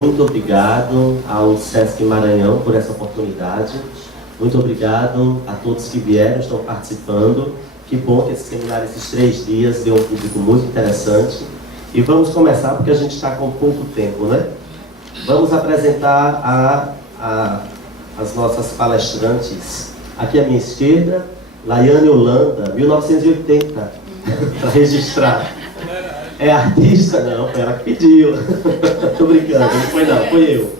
Muito obrigado ao Sesc Maranhão por essa oportunidade. Muito obrigado a todos que vieram, estão participando. Que bom que esse seminário, esses 3 dias, deu um público muito interessante. E vamos começar porque a gente está com pouco tempo, né? Vamos apresentar as nossas palestrantes. Aqui à minha esquerda, Laiane Holanda, 1980, para registrar. É artista? Não, foi ela que pediu. Tô brincando, não, foi eu.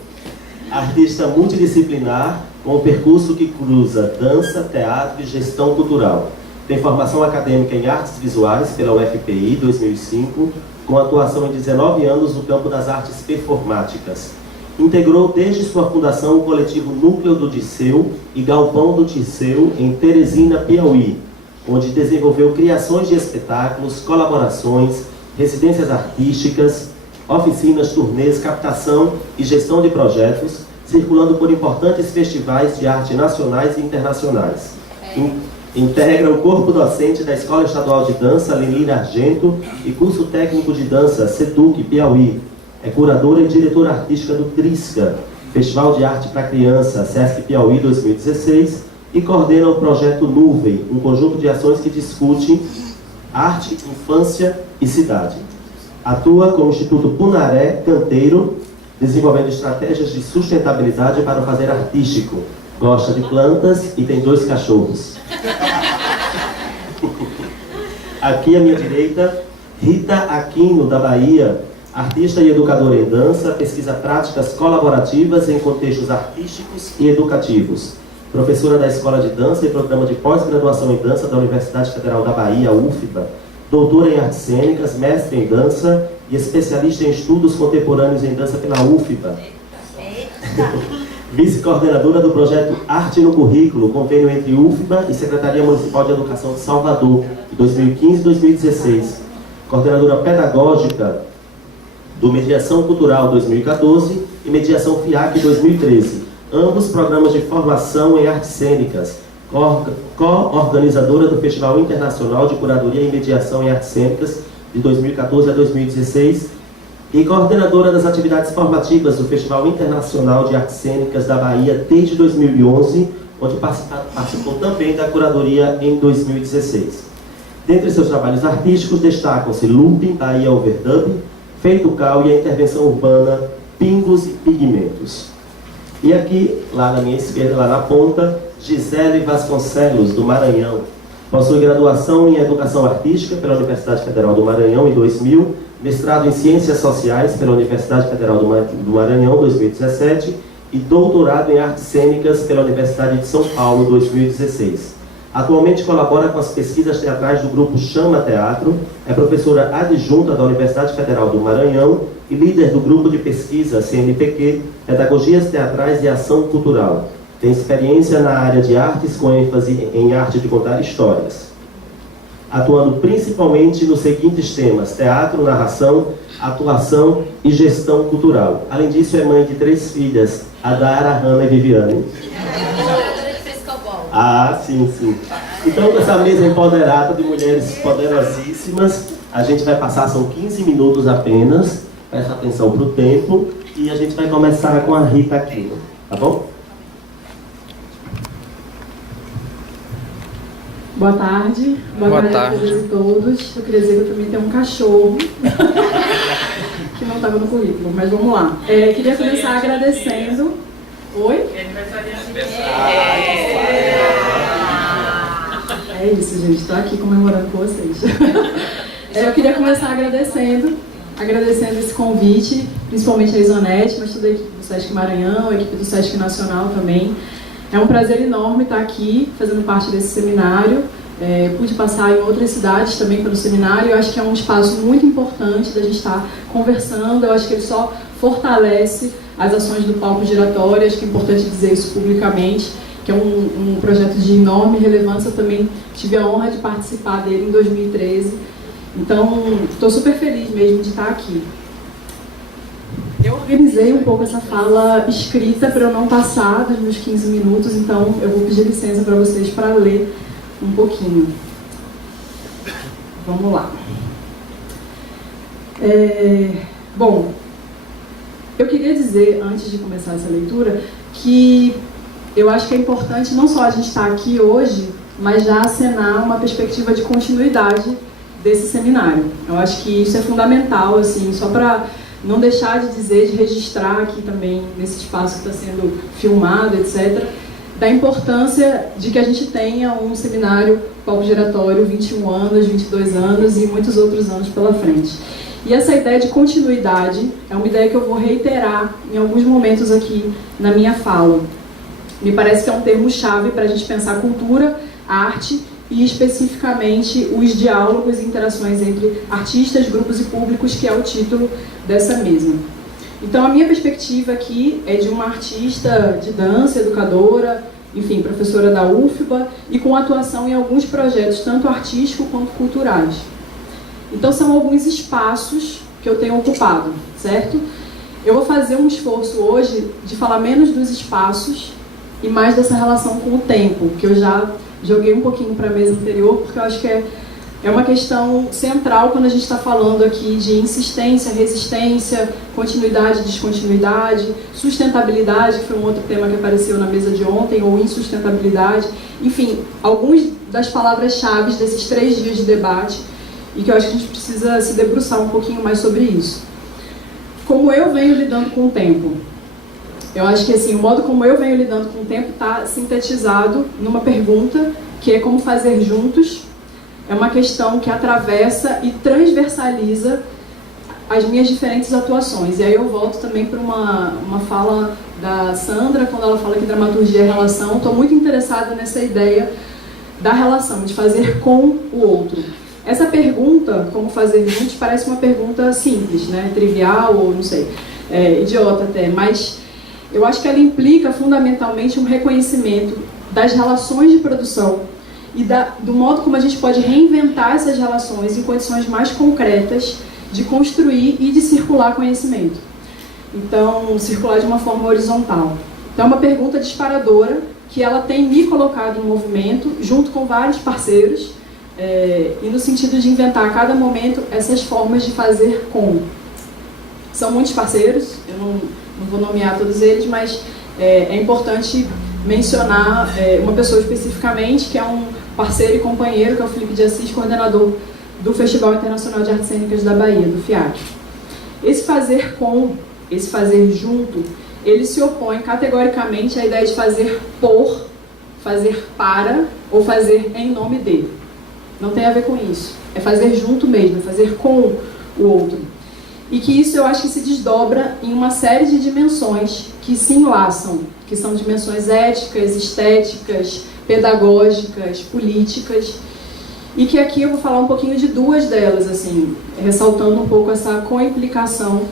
Artista multidisciplinar, com um percurso que cruza dança, teatro e gestão cultural. Tem formação acadêmica em artes visuais pela UFPI, 2005, com atuação em 19 anos no campo das artes performáticas. Integrou desde sua fundação o coletivo Núcleo do Dirceu e Galpão do Dirceu, em Teresina, Piauí, onde desenvolveu criações de espetáculos, colaborações, residências artísticas, oficinas, turnês, captação e gestão de projetos, circulando por importantes festivais de arte nacionais e internacionais. Integra o corpo docente da Escola Estadual de Dança Lenir Argento e curso técnico de dança SEDUC Piauí. É curadora e diretora artística do Trisca, Festival de Arte para Criança, Sesc Piauí 2016, e coordena o projeto Nuvem, um conjunto de ações que discute arte, infância e cidade. Atua com o Instituto Punaré Canteiro, desenvolvendo estratégias de sustentabilidade para o fazer artístico. Gosta de plantas e tem 2 cachorros. Aqui à minha direita, Rita Aquino, da Bahia, artista e educadora em dança, pesquisa práticas colaborativas em contextos artísticos e educativos. Professora da Escola de Dança e Programa de Pós-Graduação em Dança da Universidade Federal da Bahia, UFBA. Doutora em Artes Cênicas, mestre em Dança e especialista em Estudos Contemporâneos em Dança pela UFBA. Vice-coordenadora do projeto Arte no Currículo, convênio entre UFBA e Secretaria Municipal de Educação de Salvador, de 2015 e 2016. Coordenadora pedagógica do Mediação Cultural 2014 e Mediação FIAC 2013. Ambos programas de formação em artes cênicas, co-organizadora do Festival Internacional de Curadoria e Mediação em Artes Cênicas de 2014 a 2016 e coordenadora das atividades formativas do Festival Internacional de Artes Cênicas da Bahia desde 2011, onde participou também da curadoria em 2016. Dentre seus trabalhos artísticos destacam-se Looping, Bahia Overdub, Feito Cal e a intervenção urbana Pingos e Pigmentos. E aqui, lá na minha esquerda, lá na ponta, Gisele Vasconcelos, do Maranhão. Possui graduação em Educação Artística pela Universidade Federal do Maranhão, em 2000, mestrado em Ciências Sociais pela Universidade Federal do Maranhão, 2017, e doutorado em Artes Cênicas pela Universidade de São Paulo, 2016. Atualmente colabora com as pesquisas teatrais do grupo Chama Teatro, é professora adjunta da Universidade Federal do Maranhão e líder do grupo de pesquisa CNPq, Pedagogias Teatrais e Ação Cultural. Tem experiência na área de artes com ênfase em arte de contar histórias, atuando principalmente nos seguintes temas: teatro, narração, atuação e gestão cultural. Além disso, é mãe de 3 filhas, Adara, Hanna e Viviane. Ah, sim, sim. Então, essa mesa empoderada de mulheres poderosíssimas, a gente vai passar, são 15 minutos apenas, presta atenção para o tempo, e a gente vai começar com a Rita Aquino, tá bom? Boa tarde. Boa tarde a todas e todos. Eu queria dizer que eu também tenho um cachorro que não estava no currículo, mas vamos lá. Queria começar agradecendo. Oi? É isso, gente. Estou aqui comemorando com vocês. Eu queria começar agradecendo esse convite, principalmente a Isonete, mas toda a equipe do Sesc Maranhão, a equipe do Sesc Nacional também. É um prazer enorme estar aqui, fazendo parte desse seminário. Pude passar em outras cidades também pelo seminário. Eu acho que é um espaço muito importante da gente estar conversando. Eu acho que ele só fortalece as ações do palco giratório. Acho que é importante dizer isso publicamente, que é um projeto de enorme relevância. Eu também tive a honra de participar dele em 2013. Então, estou super feliz mesmo de estar aqui. Eu organizei um pouco essa fala escrita para eu não passar dos meus 15 minutos, então eu vou pedir licença para vocês para ler um pouquinho. Vamos lá. Bom, Eu queria dizer, antes de começar essa leitura, que eu acho que é importante não só a gente estar aqui hoje, mas já acenar uma perspectiva de continuidade desse seminário. Eu acho que isso é fundamental, assim, só para não deixar de dizer, de registrar aqui também, nesse espaço que está sendo filmado, etc., da importância de que a gente tenha um seminário palco giratório 21 anos, 22 anos e muitos outros anos pela frente. E essa ideia de continuidade é uma ideia que eu vou reiterar em alguns momentos aqui na minha fala. Me parece que é um termo-chave para a gente pensar cultura, arte e especificamente os diálogos e interações entre artistas, grupos e públicos, que é o título dessa mesa. Então, a minha perspectiva aqui é de uma artista de dança, educadora, enfim, professora da UFBA e com atuação em alguns projetos, tanto artísticos quanto culturais. Então, são alguns espaços que eu tenho ocupado, certo? Eu vou fazer um esforço hoje de falar menos dos espaços e mais dessa relação com o tempo, que eu já joguei um pouquinho para a mesa anterior, porque eu acho que é uma questão central quando a gente está falando aqui de insistência, resistência, continuidade, descontinuidade, sustentabilidade, que foi um outro tema que apareceu na mesa de ontem, ou insustentabilidade. Enfim, algumas das palavras-chave desses 3 dias de debate, e que eu acho que a gente precisa se debruçar um pouquinho mais sobre isso. Como eu venho lidando com o tempo? Eu acho que assim, o modo como eu venho lidando com o tempo está sintetizado numa pergunta, que é como fazer juntos. É uma questão que atravessa e transversaliza as minhas diferentes atuações. E aí eu volto também para uma fala da Sandra, quando ela fala que dramaturgia é relação. Estou muito interessada nessa ideia da relação, de fazer com o outro. Essa pergunta, como fazer juntos, parece uma pergunta simples, né? Trivial ou, não sei, idiota até, mas eu acho que ela implica fundamentalmente um reconhecimento das relações de produção e do modo como a gente pode reinventar essas relações em condições mais concretas de construir e de circular conhecimento. Então, circular de uma forma horizontal. Então, é uma pergunta disparadora que ela tem me colocado em movimento, junto com vários parceiros, e no sentido de inventar a cada momento essas formas de fazer com. São muitos parceiros, eu não vou nomear todos eles, mas é importante mencionar uma pessoa especificamente, que é um parceiro e companheiro, que é o Felipe de Assis, coordenador do Festival Internacional de Artes Cênicas da Bahia, do FIAC. Esse fazer com, esse fazer junto, ele se opõe categoricamente à ideia de fazer por, fazer para ou fazer em nome de. Não tem a ver com isso. É fazer junto mesmo, é fazer com o outro. E que isso eu acho que se desdobra em uma série de dimensões que se enlaçam, que são dimensões éticas, estéticas, pedagógicas, políticas, e que aqui eu vou falar um pouquinho de 2 delas, assim, ressaltando um pouco essa coimplicação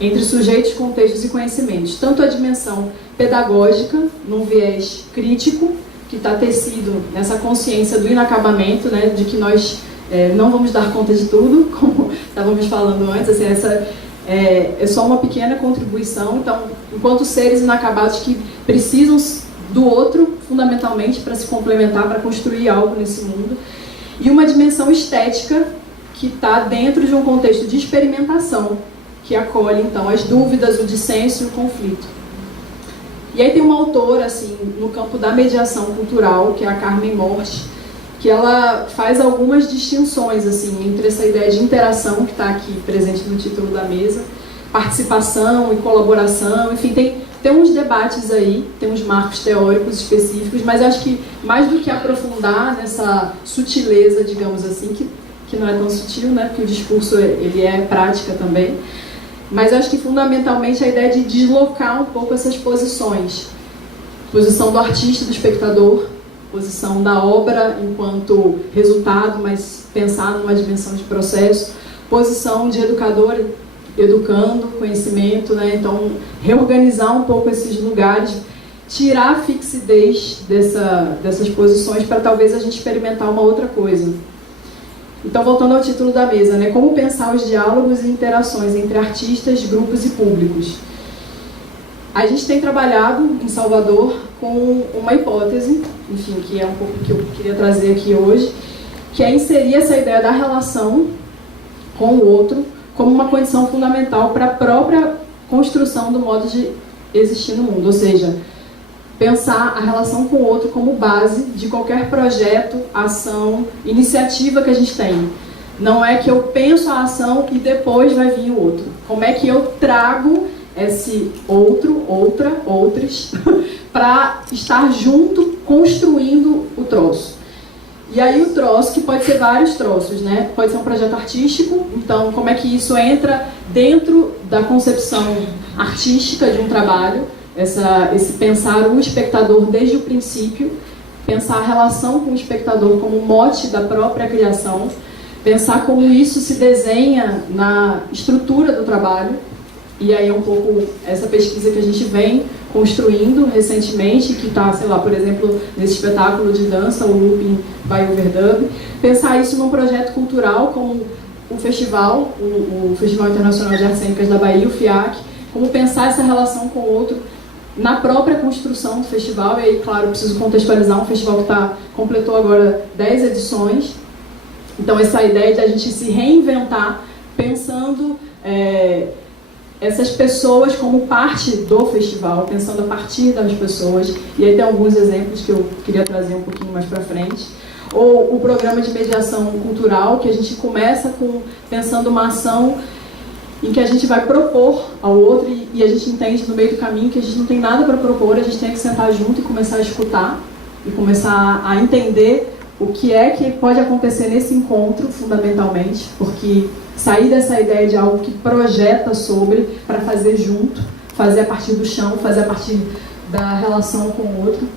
entre sujeitos, contextos e conhecimentos. Tanto a dimensão pedagógica, num viés crítico, que está tecido nessa consciência do inacabamento, né, de que nós não vamos dar conta de tudo, como estávamos falando antes, assim, essa é só uma pequena contribuição. Então, enquanto seres inacabados que precisam do outro, fundamentalmente, para se complementar, para construir algo nesse mundo, e uma dimensão estética que está dentro de um contexto de experimentação, que acolhe, então, as dúvidas, o dissenso e o conflito. E aí tem uma autora, assim, no campo da mediação cultural, que é a Carmen Morte, que ela faz algumas distinções, assim, entre essa ideia de interação, que está aqui presente no título da mesa, participação e colaboração, enfim, tem uns debates aí, tem uns marcos teóricos específicos, mas acho que mais do que aprofundar nessa sutileza, digamos assim, que não é tão sutil, né, porque o discurso ele é prática também, mas acho que fundamentalmente a ideia de deslocar um pouco essas posições. Posição do artista, do espectador, posição da obra enquanto resultado, mas pensar numa dimensão de processo, posição de educador educando, conhecimento, né? Então reorganizar um pouco esses lugares, tirar a fixidez dessas posições para talvez a gente experimentar uma outra coisa. Então, voltando ao título da mesa, né? Como pensar os diálogos e interações entre artistas, grupos e públicos. A gente tem trabalhado em Salvador com uma hipótese, enfim, que é um pouco que eu queria trazer aqui hoje, que é inserir essa ideia da relação com o outro como uma condição fundamental para a própria construção do modo de existir no mundo, ou seja, pensar a relação com o outro como base de qualquer projeto, ação, iniciativa que a gente tem. Não é que eu penso a ação e depois vai vir o outro. Como é que eu trago esse outro, outra, outros, para estar junto, construindo o troço. E aí o troço, que pode ser vários troços, né? Pode ser um projeto artístico, então como é que isso entra dentro da concepção artística de um trabalho, esse pensar o espectador desde o princípio, pensar a relação com o espectador como mote da própria criação, pensar como isso se desenha na estrutura do trabalho. E aí é um pouco essa pesquisa que a gente vem construindo recentemente, que está, sei lá, por exemplo, nesse espetáculo de dança, o Looping by Overdub. Pensar isso num projeto cultural como o festival, o Festival Internacional de Artes Cênicas da Bahia, o FIAC, como pensar essa relação com o outro na própria construção do festival. E aí, claro, eu preciso contextualizar um festival que completou agora 10 edições. Então, essa ideia de a gente se reinventar pensando essas pessoas como parte do festival, pensando a partir das pessoas. E aí tem alguns exemplos que eu queria trazer um pouquinho mais para frente. Ou o programa de mediação cultural, que a gente começa pensando uma ação em que a gente vai propor ao outro e a gente entende no meio do caminho que a gente não tem nada para propor, a gente tem que sentar junto e começar a escutar e começar a entender o que é que pode acontecer nesse encontro, fundamentalmente, porque sair dessa ideia de algo que projeta sobre para fazer junto, fazer a partir do chão, fazer a partir da relação com o outro.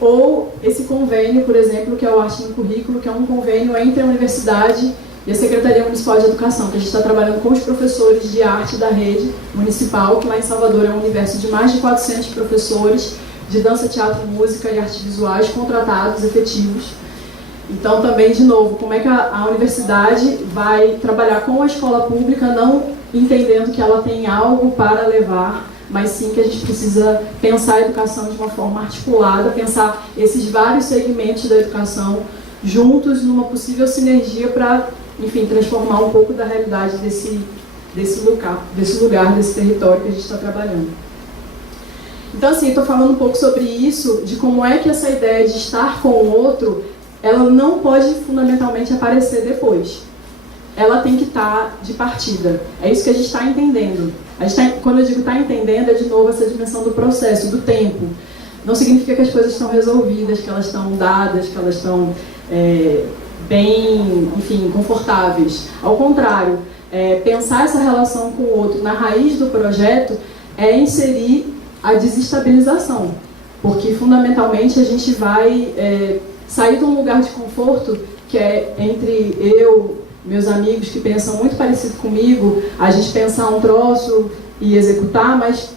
Ou esse convênio, por exemplo, que é o Arte no Currículo, que é um convênio entre a universidade e a Secretaria Municipal de Educação, que a gente está trabalhando com os professores de arte da rede municipal, que lá em Salvador é um universo de mais de 400 professores de dança, teatro, música e artes visuais contratados, efetivos. Então, também, de novo, como é que a universidade vai trabalhar com a escola pública, não entendendo que ela tem algo para levar, mas sim que a gente precisa pensar a educação de uma forma articulada, pensar esses vários segmentos da educação juntos numa possível sinergia para, enfim, transformar um pouco da realidade desse lugar, desse território que a gente está trabalhando. Então, assim, estou falando um pouco sobre isso, de como é que essa ideia de estar com o outro, ela não pode fundamentalmente aparecer depois. Ela tem que estar de partida. É isso que a gente está entendendo. Quando eu digo estar entendendo, é de novo essa dimensão do processo, do tempo. Não significa que as coisas estão resolvidas, que elas estão dadas, que elas estão bem, enfim, confortáveis. Ao contrário, pensar essa relação com o outro na raiz do projeto é inserir a desestabilização, porque fundamentalmente a gente vai sair de um lugar de conforto que é entre meus amigos que pensam muito parecido comigo, a gente pensar um troço e executar, mas,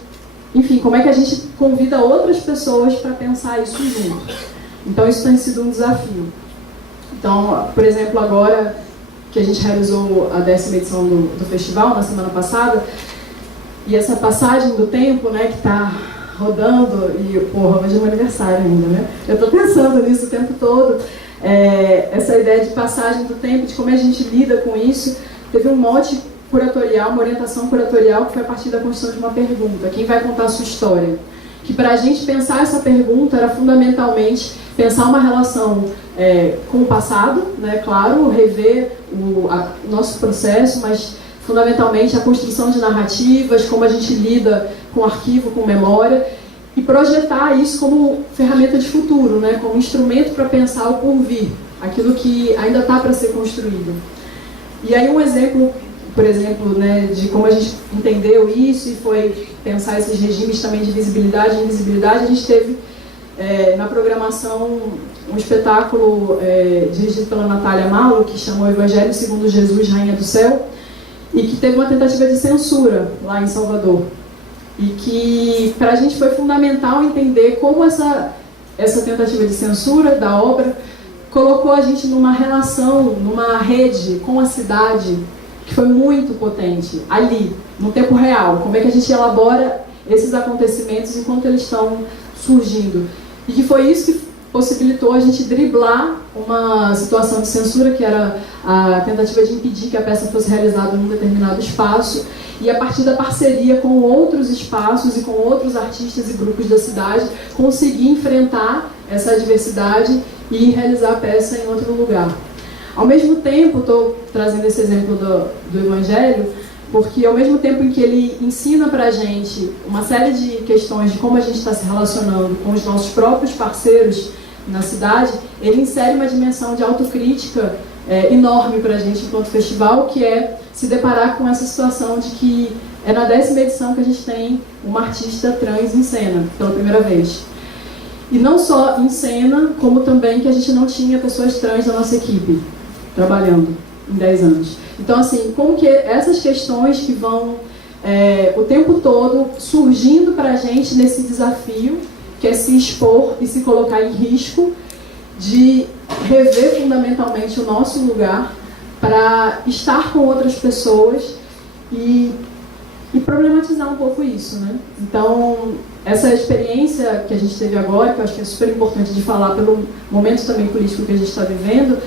enfim, como é que a gente convida outras pessoas para pensar isso junto? Então isso tem sido um desafio. Então, por exemplo, agora que a gente realizou a 10ª edição do festival, na semana passada, e essa passagem do tempo, né, que está rodando, e, porra, hoje é meu aniversário ainda, né? Eu estou pensando nisso o tempo todo. Essa ideia de passagem do tempo, de como a gente lida com isso, teve um mote curatorial, uma orientação curatorial que foi a partir da construção de uma pergunta: quem vai contar a sua história? Que para a gente pensar essa pergunta era fundamentalmente pensar uma relação com o passado, né, claro, rever o nosso processo, mas fundamentalmente a construção de narrativas, como a gente lida com arquivo, com memória, e projetar isso como ferramenta de futuro, né, como instrumento para pensar o porvir, aquilo que ainda está para ser construído. E aí um exemplo, por exemplo, né, de como a gente entendeu isso e foi pensar esses regimes também de visibilidade e invisibilidade, a gente teve na programação um espetáculo dirigido pela Natália Malo, que chamou Evangelho segundo Jesus, Rainha do Céu, e que teve uma tentativa de censura lá em Salvador. E que para a gente foi fundamental entender como essa tentativa de censura da obra colocou a gente numa relação, numa rede com a cidade que foi muito potente, ali, no tempo real. Como é que a gente elabora esses acontecimentos enquanto eles estão surgindo. E que foi isso que possibilitou a gente driblar uma situação de censura, que era a tentativa de impedir que a peça fosse realizada num determinado espaço, e a partir da parceria com outros espaços e com outros artistas e grupos da cidade, conseguir enfrentar essa adversidade e realizar a peça em outro lugar. Ao mesmo tempo, estou trazendo esse exemplo do Evangelho, porque ao mesmo tempo em que ele ensina para a gente uma série de questões de como a gente está se relacionando com os nossos próprios parceiros na cidade, ele insere uma dimensão de autocrítica enorme para a gente enquanto festival, que é se deparar com essa situação de que é na 10ª edição que a gente tem uma artista trans em cena, pela primeira vez. E não só em cena, como também que a gente não tinha pessoas trans na nossa equipe trabalhando em 10 anos. Então, assim, como que essas questões que vão o tempo todo surgindo para a gente nesse desafio, que é se expor e se colocar em risco de rever fundamentalmente o nosso lugar para estar com outras pessoas e problematizar um pouco isso, né? Então, essa experiência que a gente teve agora, que eu acho que é super importante de falar pelo momento também político que a gente está vivendo,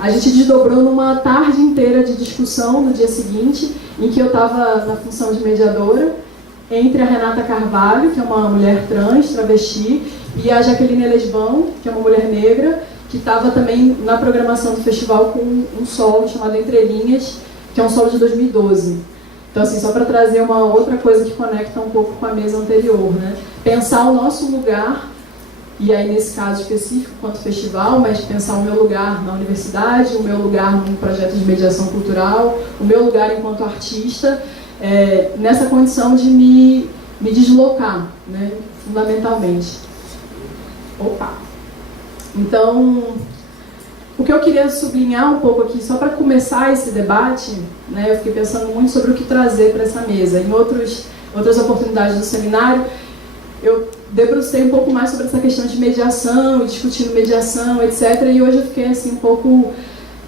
a gente desdobrou numa tarde inteira de discussão no dia seguinte, em que eu estava na função de mediadora, entre a Renata Carvalho, que é uma mulher trans, travesti, e a Jaqueline Elesbão, que é uma mulher negra, que estava também na programação do festival com um solo chamado Entre Linhas, que é um solo de 2012. Então, assim, só para trazer uma outra coisa que conecta um pouco com a mesa anterior, né? Pensar o nosso lugar, e aí nesse caso específico, quanto festival, mas pensar o meu lugar na universidade, o meu lugar num projeto de mediação cultural, o meu lugar enquanto artista, nessa condição de me deslocar, né? Fundamentalmente. Opa! Então, o que eu queria sublinhar um pouco aqui, só para começar esse debate, né, eu fiquei pensando muito sobre o que trazer para essa mesa. Em outras oportunidades do seminário, eu debrucei um pouco mais sobre essa questão de mediação, discutindo mediação, etc. E hoje eu fiquei assim, um pouco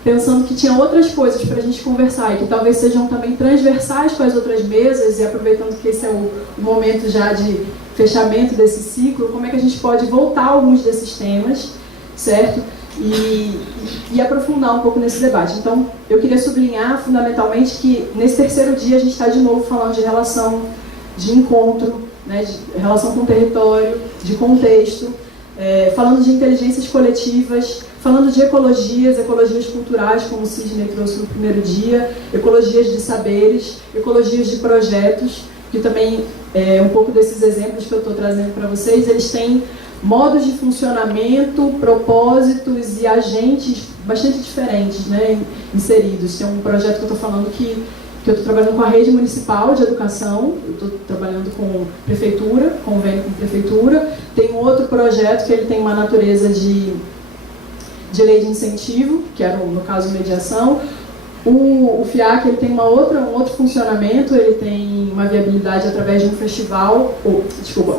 pensando que tinha outras coisas para a gente conversar e que talvez sejam também transversais com as outras mesas, e aproveitando que esse é o momento já de fechamento desse ciclo, como é que a gente pode voltar a alguns desses temas, certo? E aprofundar um pouco nesse debate. Então, eu queria sublinhar fundamentalmente que nesse 3º dia a gente está de novo falando de relação, de encontro, né, de relação com o território, de contexto, falando de inteligências coletivas, falando de ecologias culturais, como o Sidney trouxe no primeiro dia, ecologias de saberes, ecologias de projetos, que também, um pouco desses exemplos que eu estou trazendo para vocês, eles têm modos de funcionamento, propósitos e agentes bastante diferentes, né, inseridos. Tem um projeto que eu estou falando que eu estou trabalhando com a rede municipal de educação, eu estou trabalhando com prefeitura, convênio com prefeitura. Tem um outro projeto que ele tem uma natureza de lei de incentivo, que era, no caso, mediação. O FIAC ele tem um outro funcionamento, ele tem uma viabilidade através de um festival,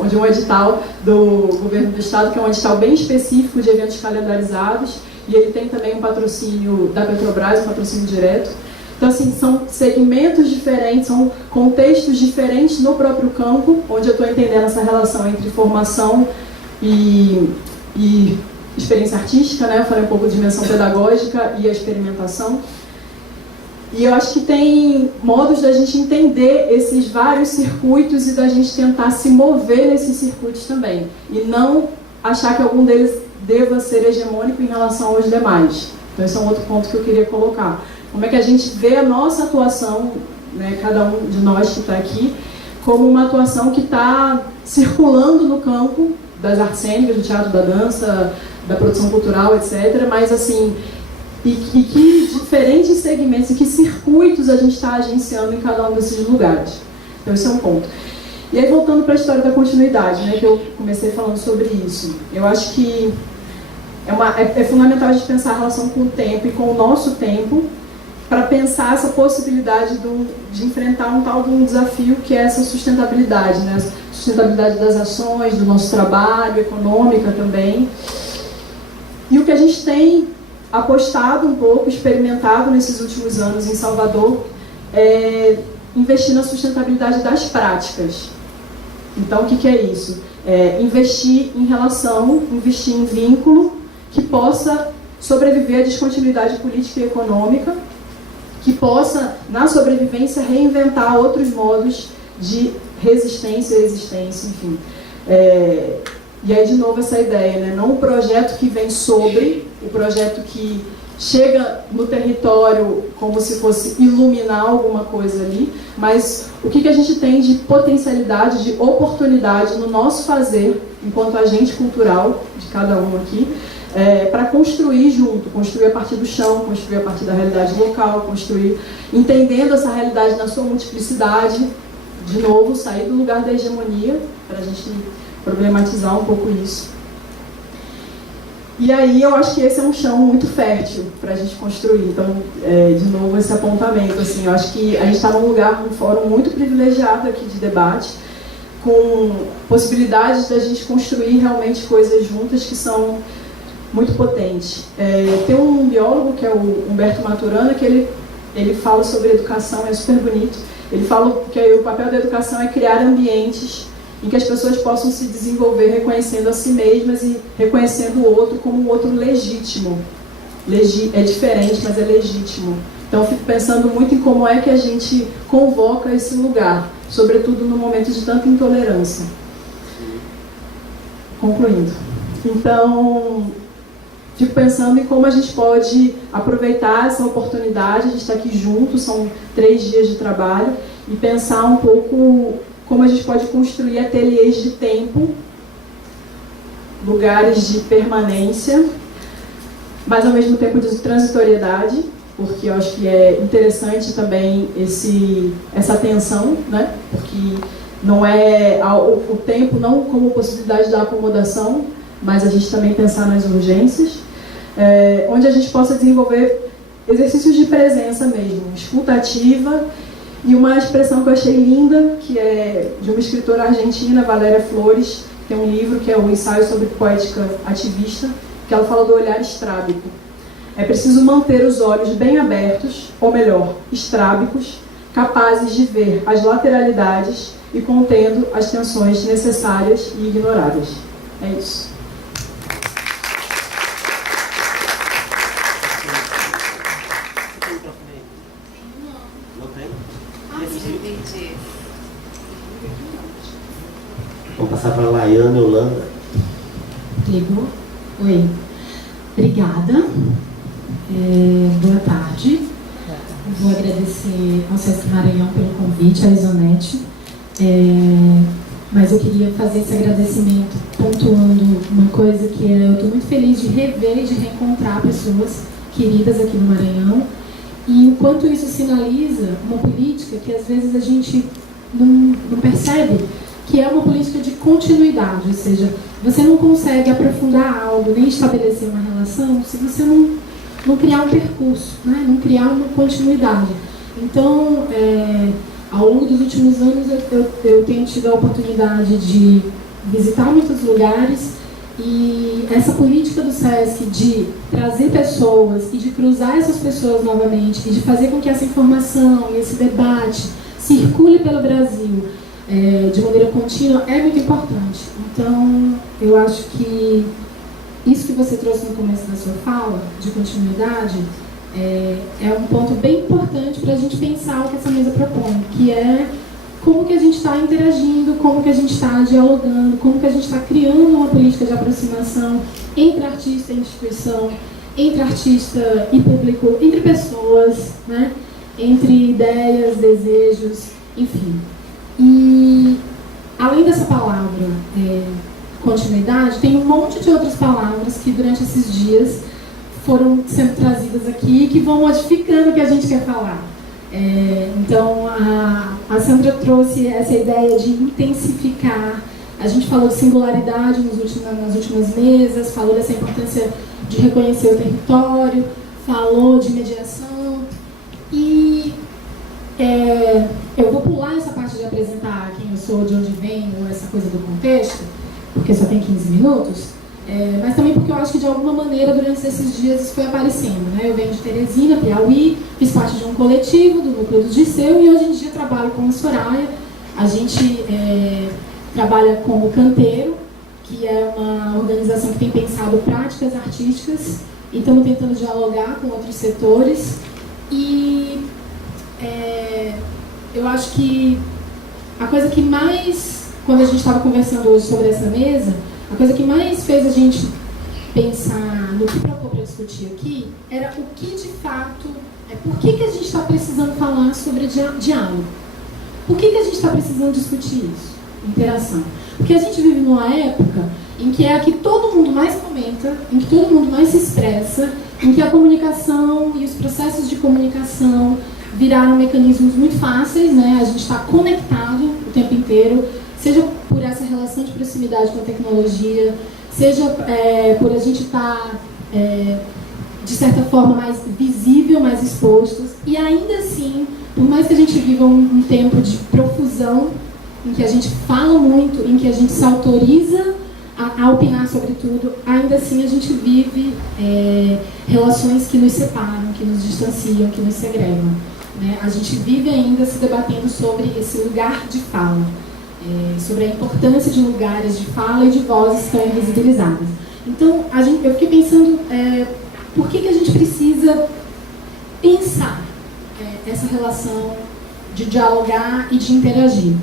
de um edital do governo do estado, que é um edital bem específico de eventos calendarizados, e ele tem também um patrocínio da Petrobras, um patrocínio direto. Então, assim, são segmentos diferentes, são contextos diferentes no próprio campo, onde eu estou entendendo essa relação entre formação e experiência artística, né? Eu falei um pouco de dimensão pedagógica e a experimentação. E eu acho que tem modos da gente entender esses vários circuitos e da gente tentar se mover nesses circuitos também. E não achar que algum deles deva ser hegemônico em relação aos demais. Então esse é um outro ponto que eu queria colocar. Como é que a gente vê a nossa atuação, né, cada um de nós que está aqui, como uma atuação que está circulando no campo das artes cênicas, do teatro, da dança, da produção cultural, etc. Mas assim, e que diferentes segmentos e que circuitos a gente está agenciando em cada um desses lugares. Então esse é um ponto. E aí, voltando para a história da continuidade, né, que eu comecei falando sobre isso, eu acho que é fundamental a gente pensar a relação com o tempo e com o nosso tempo, para pensar essa possibilidade de enfrentar um tal de um desafio que é essa sustentabilidade, né? Sustentabilidade das ações, do nosso trabalho, econômica também. E o que a gente tem apostado um pouco, experimentado nesses últimos anos em Salvador, é investir na sustentabilidade das práticas. Então, o que é isso? investir em relação, investir em vínculo que possa sobreviver à descontinuidade política e econômica, que possa, na sobrevivência, reinventar outros modos de resistência e existência, enfim. E aí, de novo, essa ideia, né? Não o projeto que vem sobre, o projeto que chega no território como se fosse iluminar alguma coisa ali, mas o que a gente tem de potencialidade, de oportunidade no nosso fazer, enquanto agente cultural de cada um aqui, para construir junto, construir a partir do chão, construir a partir da realidade local, construir, entendendo essa realidade na sua multiplicidade, de novo, sair do lugar da hegemonia, para a gente problematizar um pouco isso. E aí eu acho que esse é um chão muito fértil para a gente construir. Então, de novo, esse apontamento. Assim, eu acho que a gente está num lugar, num fórum muito privilegiado aqui de debate, com possibilidades da gente construir realmente coisas juntas que são muito potentes. Tem um biólogo, que é o Humberto Maturana, que ele fala sobre educação, é super bonito. Ele fala que o papel da educação é criar ambientes em que as pessoas possam se desenvolver reconhecendo a si mesmas e reconhecendo o outro como um outro legítimo. É diferente, mas é legítimo. Então eu fico pensando muito em como é que a gente convoca esse lugar, sobretudo no momento de tanta intolerância. Concluindo. Então, fico pensando em como a gente pode aproveitar essa oportunidade, a gente está aqui juntos, são 3 dias de trabalho, e pensar um pouco como a gente pode construir ateliês de tempo, lugares de permanência, mas ao mesmo tempo de transitoriedade, porque eu acho que é interessante também essa tensão, né? Porque não é o tempo não como possibilidade da acomodação, mas a gente também pensar nas urgências, onde a gente possa desenvolver exercícios de presença mesmo, escutativa. E uma expressão que eu achei linda, que é de uma escritora argentina, Valéria Flores, tem um livro que é o Ensaio sobre Poética Ativista, que ela fala do olhar estrábico. É preciso manter os olhos bem abertos, ou melhor, estrábicos, capazes de ver as lateralidades e contendo as tensões necessárias e ignoradas. É isso. Vamos passar para a Laiane Holanda. Ligou? Oi. Obrigada. Boa tarde. Vou agradecer ao Sesc Maranhão pelo convite, à Isonete. Mas eu queria fazer esse agradecimento pontuando uma coisa que eu estou muito feliz de rever e de reencontrar pessoas queridas aqui no Maranhão. E o quanto isso sinaliza uma política que às vezes a gente não percebe, que é uma política de continuidade, ou seja, você não consegue aprofundar algo, nem estabelecer uma relação, se você não criar um percurso, né? Não criar uma continuidade. Então, ao longo dos últimos anos, eu tenho tido a oportunidade de visitar muitos lugares, e essa política do Sesc de trazer pessoas e de cruzar essas pessoas novamente, e de fazer com que essa informação e esse debate circule pelo Brasil de maneira contínua é muito importante. Então, eu acho que isso que você trouxe no começo da sua fala, de continuidade, é um ponto bem importante para a gente pensar o que essa mesa propõe, que é como que a gente está interagindo, como que a gente está dialogando, como que a gente está criando uma política de aproximação entre artista e instituição, entre artista e público, entre pessoas, né? Entre ideias, desejos, enfim. E além dessa palavra continuidade, tem um monte de outras palavras que durante esses dias foram sendo trazidas aqui e que vão modificando o que a gente quer falar. Então, a Sandra trouxe essa ideia de intensificar. A gente falou de singularidade nas últimas mesas, falou dessa importância de reconhecer o território, falou de mediação. E eu vou pular essa parte de apresentar quem eu sou, de onde venho, essa coisa do contexto, porque só tem 15 minutos. Mas também porque eu acho que de alguma maneira durante esses dias isso foi aparecendo, né? Eu venho de Teresina, Piauí, fiz parte de um coletivo do Núcleo do Dirceu e hoje em dia trabalho com a Soraya. A gente trabalha com o Canteiro, que é uma organização que tem pensado práticas artísticas, e estamos tentando dialogar com outros setores. E eu acho que a coisa que mais, quando a gente estava conversando hoje sobre essa mesa, a coisa que mais fez a gente pensar no que propor para discutir aqui era o que de fato, por que a gente está precisando falar sobre diálogo? Por que a gente está precisando discutir isso? Interação. Porque a gente vive numa época em que é a que todo mundo mais comenta, em que todo mundo mais se expressa, em que a comunicação e os processos de comunicação viraram mecanismos muito fáceis, né? A gente está conectado o tempo inteiro, seja por essa relação de proximidade com a tecnologia, seja por a gente estar, de certa forma, mais visível, mais expostos, e ainda assim, por mais que a gente viva um tempo de profusão, em que a gente fala muito, em que a gente se autoriza a opinar sobre tudo, ainda assim a gente vive relações que nos separam, que nos distanciam, que nos segregam, né? A gente vive ainda se debatendo sobre esse lugar de fala, sobre a importância de lugares de fala e de vozes tão invisibilizadas. Então, eu fiquei pensando, por que a gente precisa pensar essa relação de dialogar e de interagir?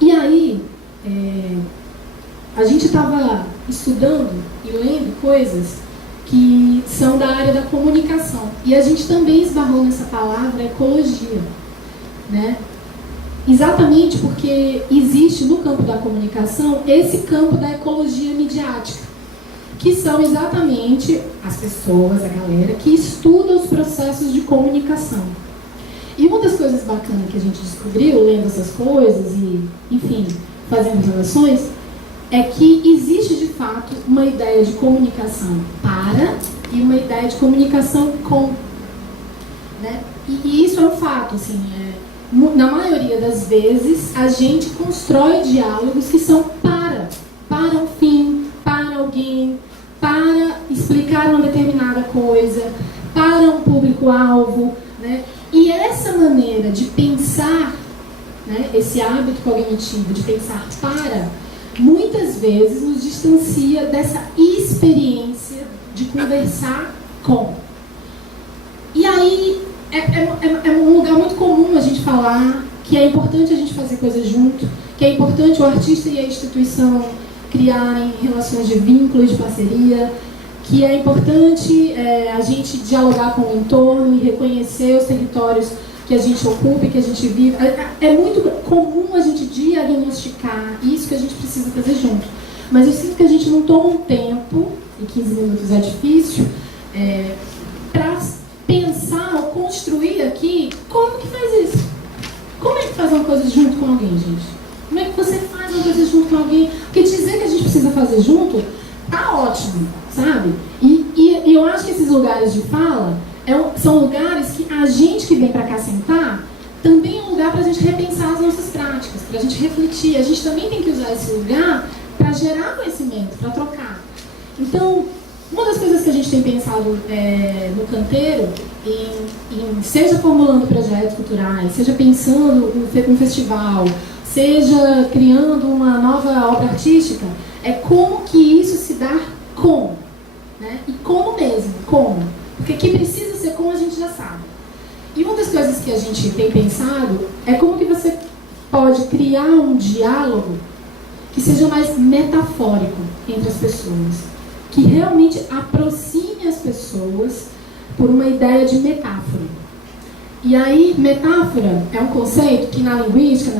E aí, a gente estava estudando e lendo coisas que são da área da comunicação. E a gente também esbarrou nessa palavra ecologia, né? Exatamente porque existe no campo da comunicação esse campo da ecologia midiática, que são exatamente as pessoas, a galera, que estuda os processos de comunicação. E uma das coisas bacanas que a gente descobriu, lendo essas coisas e, enfim, fazendo relações, é que existe de fato uma ideia de comunicação para e uma ideia de comunicação com, né? E isso é um fato, assim, na maioria das vezes a gente constrói diálogos que são para um fim, para alguém, para explicar uma determinada coisa, para um público-alvo, né? E essa maneira de pensar, né, esse hábito cognitivo de pensar para, muitas vezes nos distancia dessa experiência de conversar com. E aí é um lugar muito comum a gente falar que é importante a gente fazer coisas junto, que é importante o artista e a instituição criarem relações de vínculo e de parceria, que é importante a gente dialogar com o entorno e reconhecer os territórios que a gente ocupa e que a gente vive. É muito comum a gente diagnosticar isso que a gente precisa fazer junto. Mas eu sinto que a gente não toma um tempo, e 15 minutos é difícil, para pensar ou construir aqui como que faz isso. Como é que faz uma coisa junto com alguém, gente? Como é que você faz uma coisa junto com alguém? Porque dizer que a gente precisa fazer junto tá ótimo, sabe? E eu acho que esses lugares de fala são lugares que a gente que vem para cá sentar também é um lugar para a gente repensar as nossas práticas, para a gente refletir. A gente também tem que usar esse lugar para gerar conhecimento, para trocar. Então, uma das coisas que a gente tem pensado no Canteiro, seja formulando projetos culturais, seja pensando um festival, seja criando uma nova obra artística, é como que isso se dá com, né? E como mesmo, como. Porque que precisa ser como a gente já sabe. E uma das coisas que a gente tem pensado é como que você pode criar um diálogo que seja mais metafórico entre as pessoas, que realmente aproxime as pessoas por uma ideia de metáfora. E aí, metáfora é um conceito que na linguística,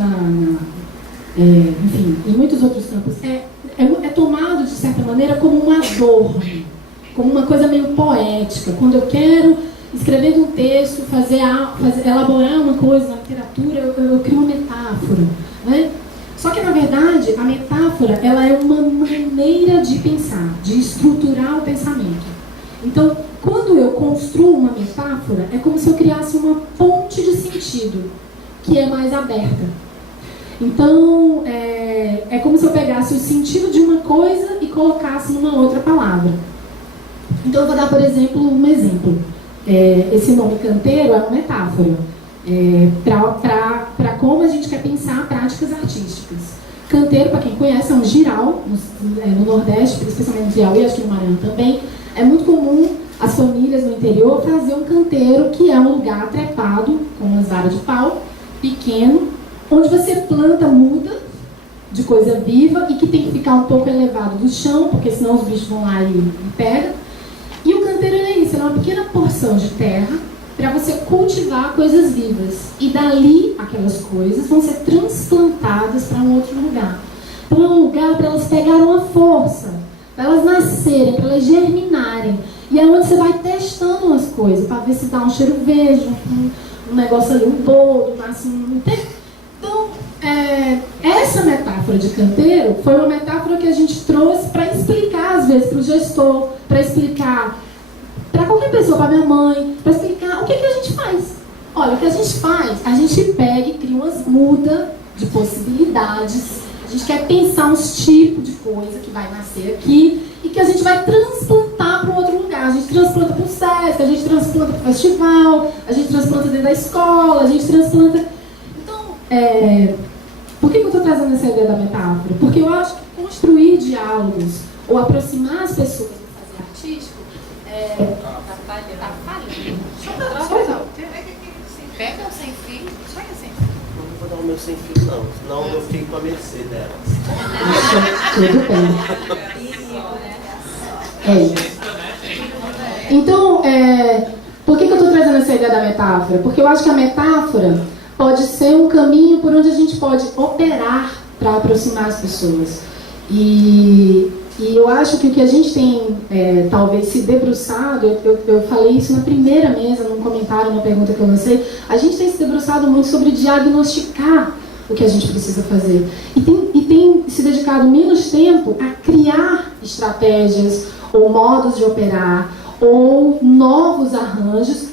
enfim, em muitos outros campos, é tomado, de certa maneira, como um adorno, como uma coisa meio poética. Quando eu quero, escrevendo um texto, elaborar uma coisa na literatura, eu crio uma metáfora, né? Só que, na verdade, a metáfora ela é uma maneira de pensar, de estruturar o pensamento. Então, quando eu construo uma metáfora, é como se eu criasse uma ponte de sentido, que é mais aberta. Então, é como se eu pegasse o sentido de uma coisa e colocasse numa outra palavra. Então, eu vou dar, por exemplo, um exemplo. Esse nome Canteiro é uma metáfora para como a gente quer pensar práticas artísticas. Canteiro, para quem conhece, é um giral no Nordeste, especialmente no Piauí, acho que no Maranhão também. É muito comum as famílias no interior fazer um canteiro, que é um lugar trepado, com umas varas de pau, pequeno, onde você planta muda de coisa viva e que tem que ficar um pouco elevado do chão, porque senão os bichos vão lá e pegam. E o canteiro é isso, é uma pequena porção de terra para você cultivar coisas vivas. E dali, aquelas coisas vão ser transplantadas para um outro lugar. Para um lugar para elas pegarem uma força, para elas nascerem, para elas germinarem. E é onde você vai testando umas coisas, para ver se dá um cheiro verde, um negócio ali, um boldo, assim. Então, essa metáfora de canteiro foi uma metáfora que a gente trouxe para explicar, às vezes, para o gestor, para explicar para qualquer pessoa, para minha mãe, para explicar o que a gente faz. Olha, o que a gente faz, a gente pega e cria umas mudas de possibilidades. A gente quer pensar uns tipos de coisa que vai nascer aqui e que a gente vai transplantar para um outro lugar. A gente transplanta para o SESC, a gente transplanta para o festival, a gente transplanta dentro da escola, a gente transplanta... Então, por que eu estou trazendo essa ideia da metáfora? Porque eu acho que construir diálogos ou aproximar as pessoas do fazer artístico tá falhando. Pega o sem fio, chega sem fio. Não vou dar o meu sem fio, não. Senão eu fico com a mercê delas. Tudo bem. Então, por que eu estou trazendo essa ideia da metáfora? Porque eu acho que a metáfora pode ser um caminho por onde a gente pode operar para aproximar as pessoas. E eu acho que o que a gente tem, talvez, se debruçado, eu falei isso na primeira mesa, num comentário, numa pergunta que eu lancei, a gente tem se debruçado muito sobre diagnosticar o que a gente precisa fazer. E tem se dedicado menos tempo a criar estratégias, ou modos de operar, ou novos arranjos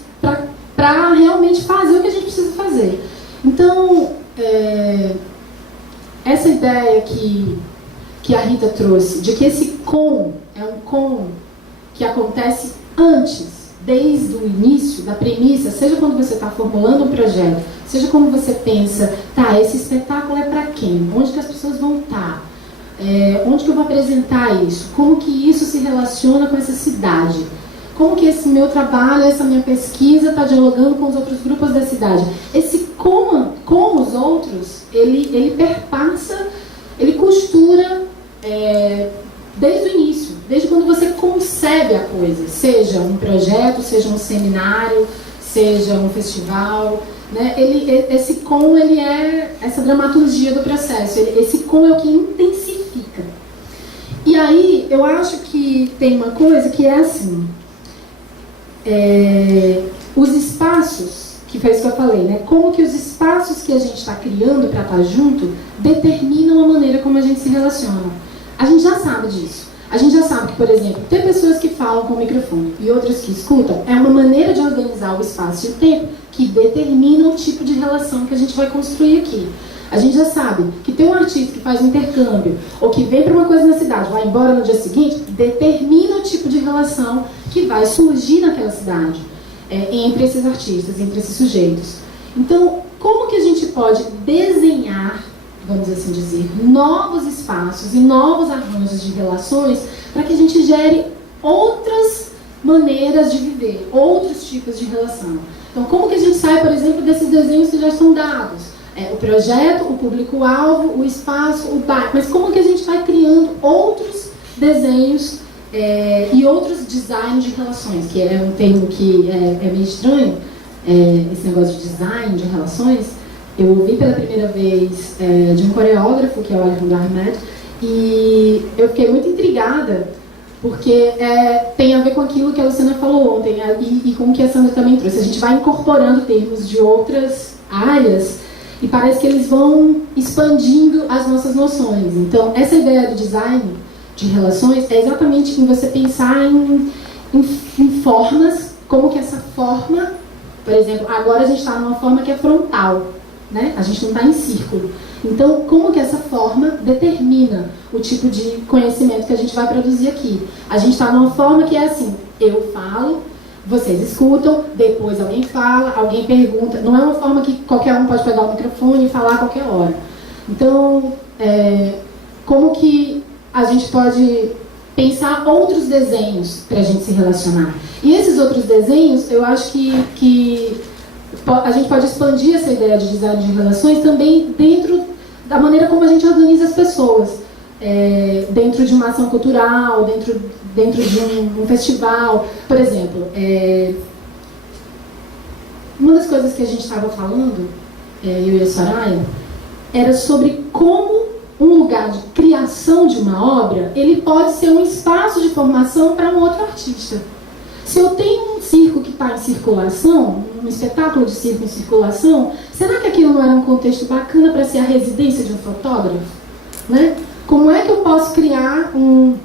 para realmente fazer o que a gente precisa fazer. Então, essa ideia que a Rita trouxe, de que esse com é um com que acontece antes, desde o início, da premissa, seja quando você está formulando um projeto, seja quando você pensa, tá, esse espetáculo é para quem? Onde que as pessoas vão estar? Onde que eu vou apresentar isso? Como que isso se relaciona com essa cidade? Como que esse meu trabalho, essa minha pesquisa está dialogando com os outros grupos da cidade? Esse com os outros, ele perpassa, ele costura desde o início, desde quando você concebe a coisa, seja um projeto, seja um seminário, seja um festival, né? Esse com, ele é essa dramaturgia do processo, esse com é o que intensifica. E aí, eu acho que tem uma coisa que é assim, os espaços, que foi isso que eu falei, né? Como que os espaços que a gente está criando para estar junto determinam a maneira como a gente se relaciona. A gente já sabe disso. A gente já sabe que, por exemplo, tem pessoas que falam com o microfone e outras que escutam, é uma maneira de organizar o espaço e o tempo que determina o tipo de relação que a gente vai construir aqui. A gente já sabe que tem um artista que faz um intercâmbio ou que vem para uma coisa na cidade, vai embora no dia seguinte, determina o tipo de relação que vai surgir naquela cidade, entre esses artistas, entre esses sujeitos. Então, como que a gente pode desenhar, vamos assim dizer, novos espaços e novos arranjos de relações para que a gente gere outras maneiras de viver, outros tipos de relação? Então, como que a gente sai, por exemplo, desses desenhos que já estão dados? O projeto, o público-alvo, o espaço, o bairro. Mas como que a gente vai criando outros desenhos e outros designs de relações? Que é um termo que é meio estranho, esse negócio de design de relações. Eu ouvi pela primeira vez de um coreógrafo, que é o Alejandro Ahmed, e eu fiquei muito intrigada, porque tem a ver com aquilo que a Luciana falou ontem e com o que a Sandra também trouxe. A gente vai incorporando termos de outras áreas e parece que eles vão expandindo as nossas noções. Então, essa ideia do design de relações é exatamente em você pensar em formas, como que essa forma, por exemplo, agora a gente está numa forma que é frontal, né? A gente não está em círculo. Então, como que essa forma determina o tipo de conhecimento que a gente vai produzir aqui? A gente está numa forma que é assim, eu falo, vocês escutam, depois alguém fala, alguém pergunta. Não é uma forma que qualquer um pode pegar o microfone e falar a qualquer hora. Então, como que a gente pode pensar outros desenhos para a gente se relacionar. E esses outros desenhos, eu acho que a gente pode expandir essa ideia de design de relações também dentro da maneira como a gente organiza as pessoas. Dentro de uma ação cultural, dentro de um festival. Por exemplo, uma das coisas que a gente estava falando, eu e a Soraya, era sobre como um lugar de criação de uma obra, ele pode ser um espaço de formação para um outro artista. Se eu tenho um circo que está em circulação, um espetáculo de circo em circulação, será que aquilo não era um contexto bacana para ser a residência de um fotógrafo? Né? Como é que eu posso criar um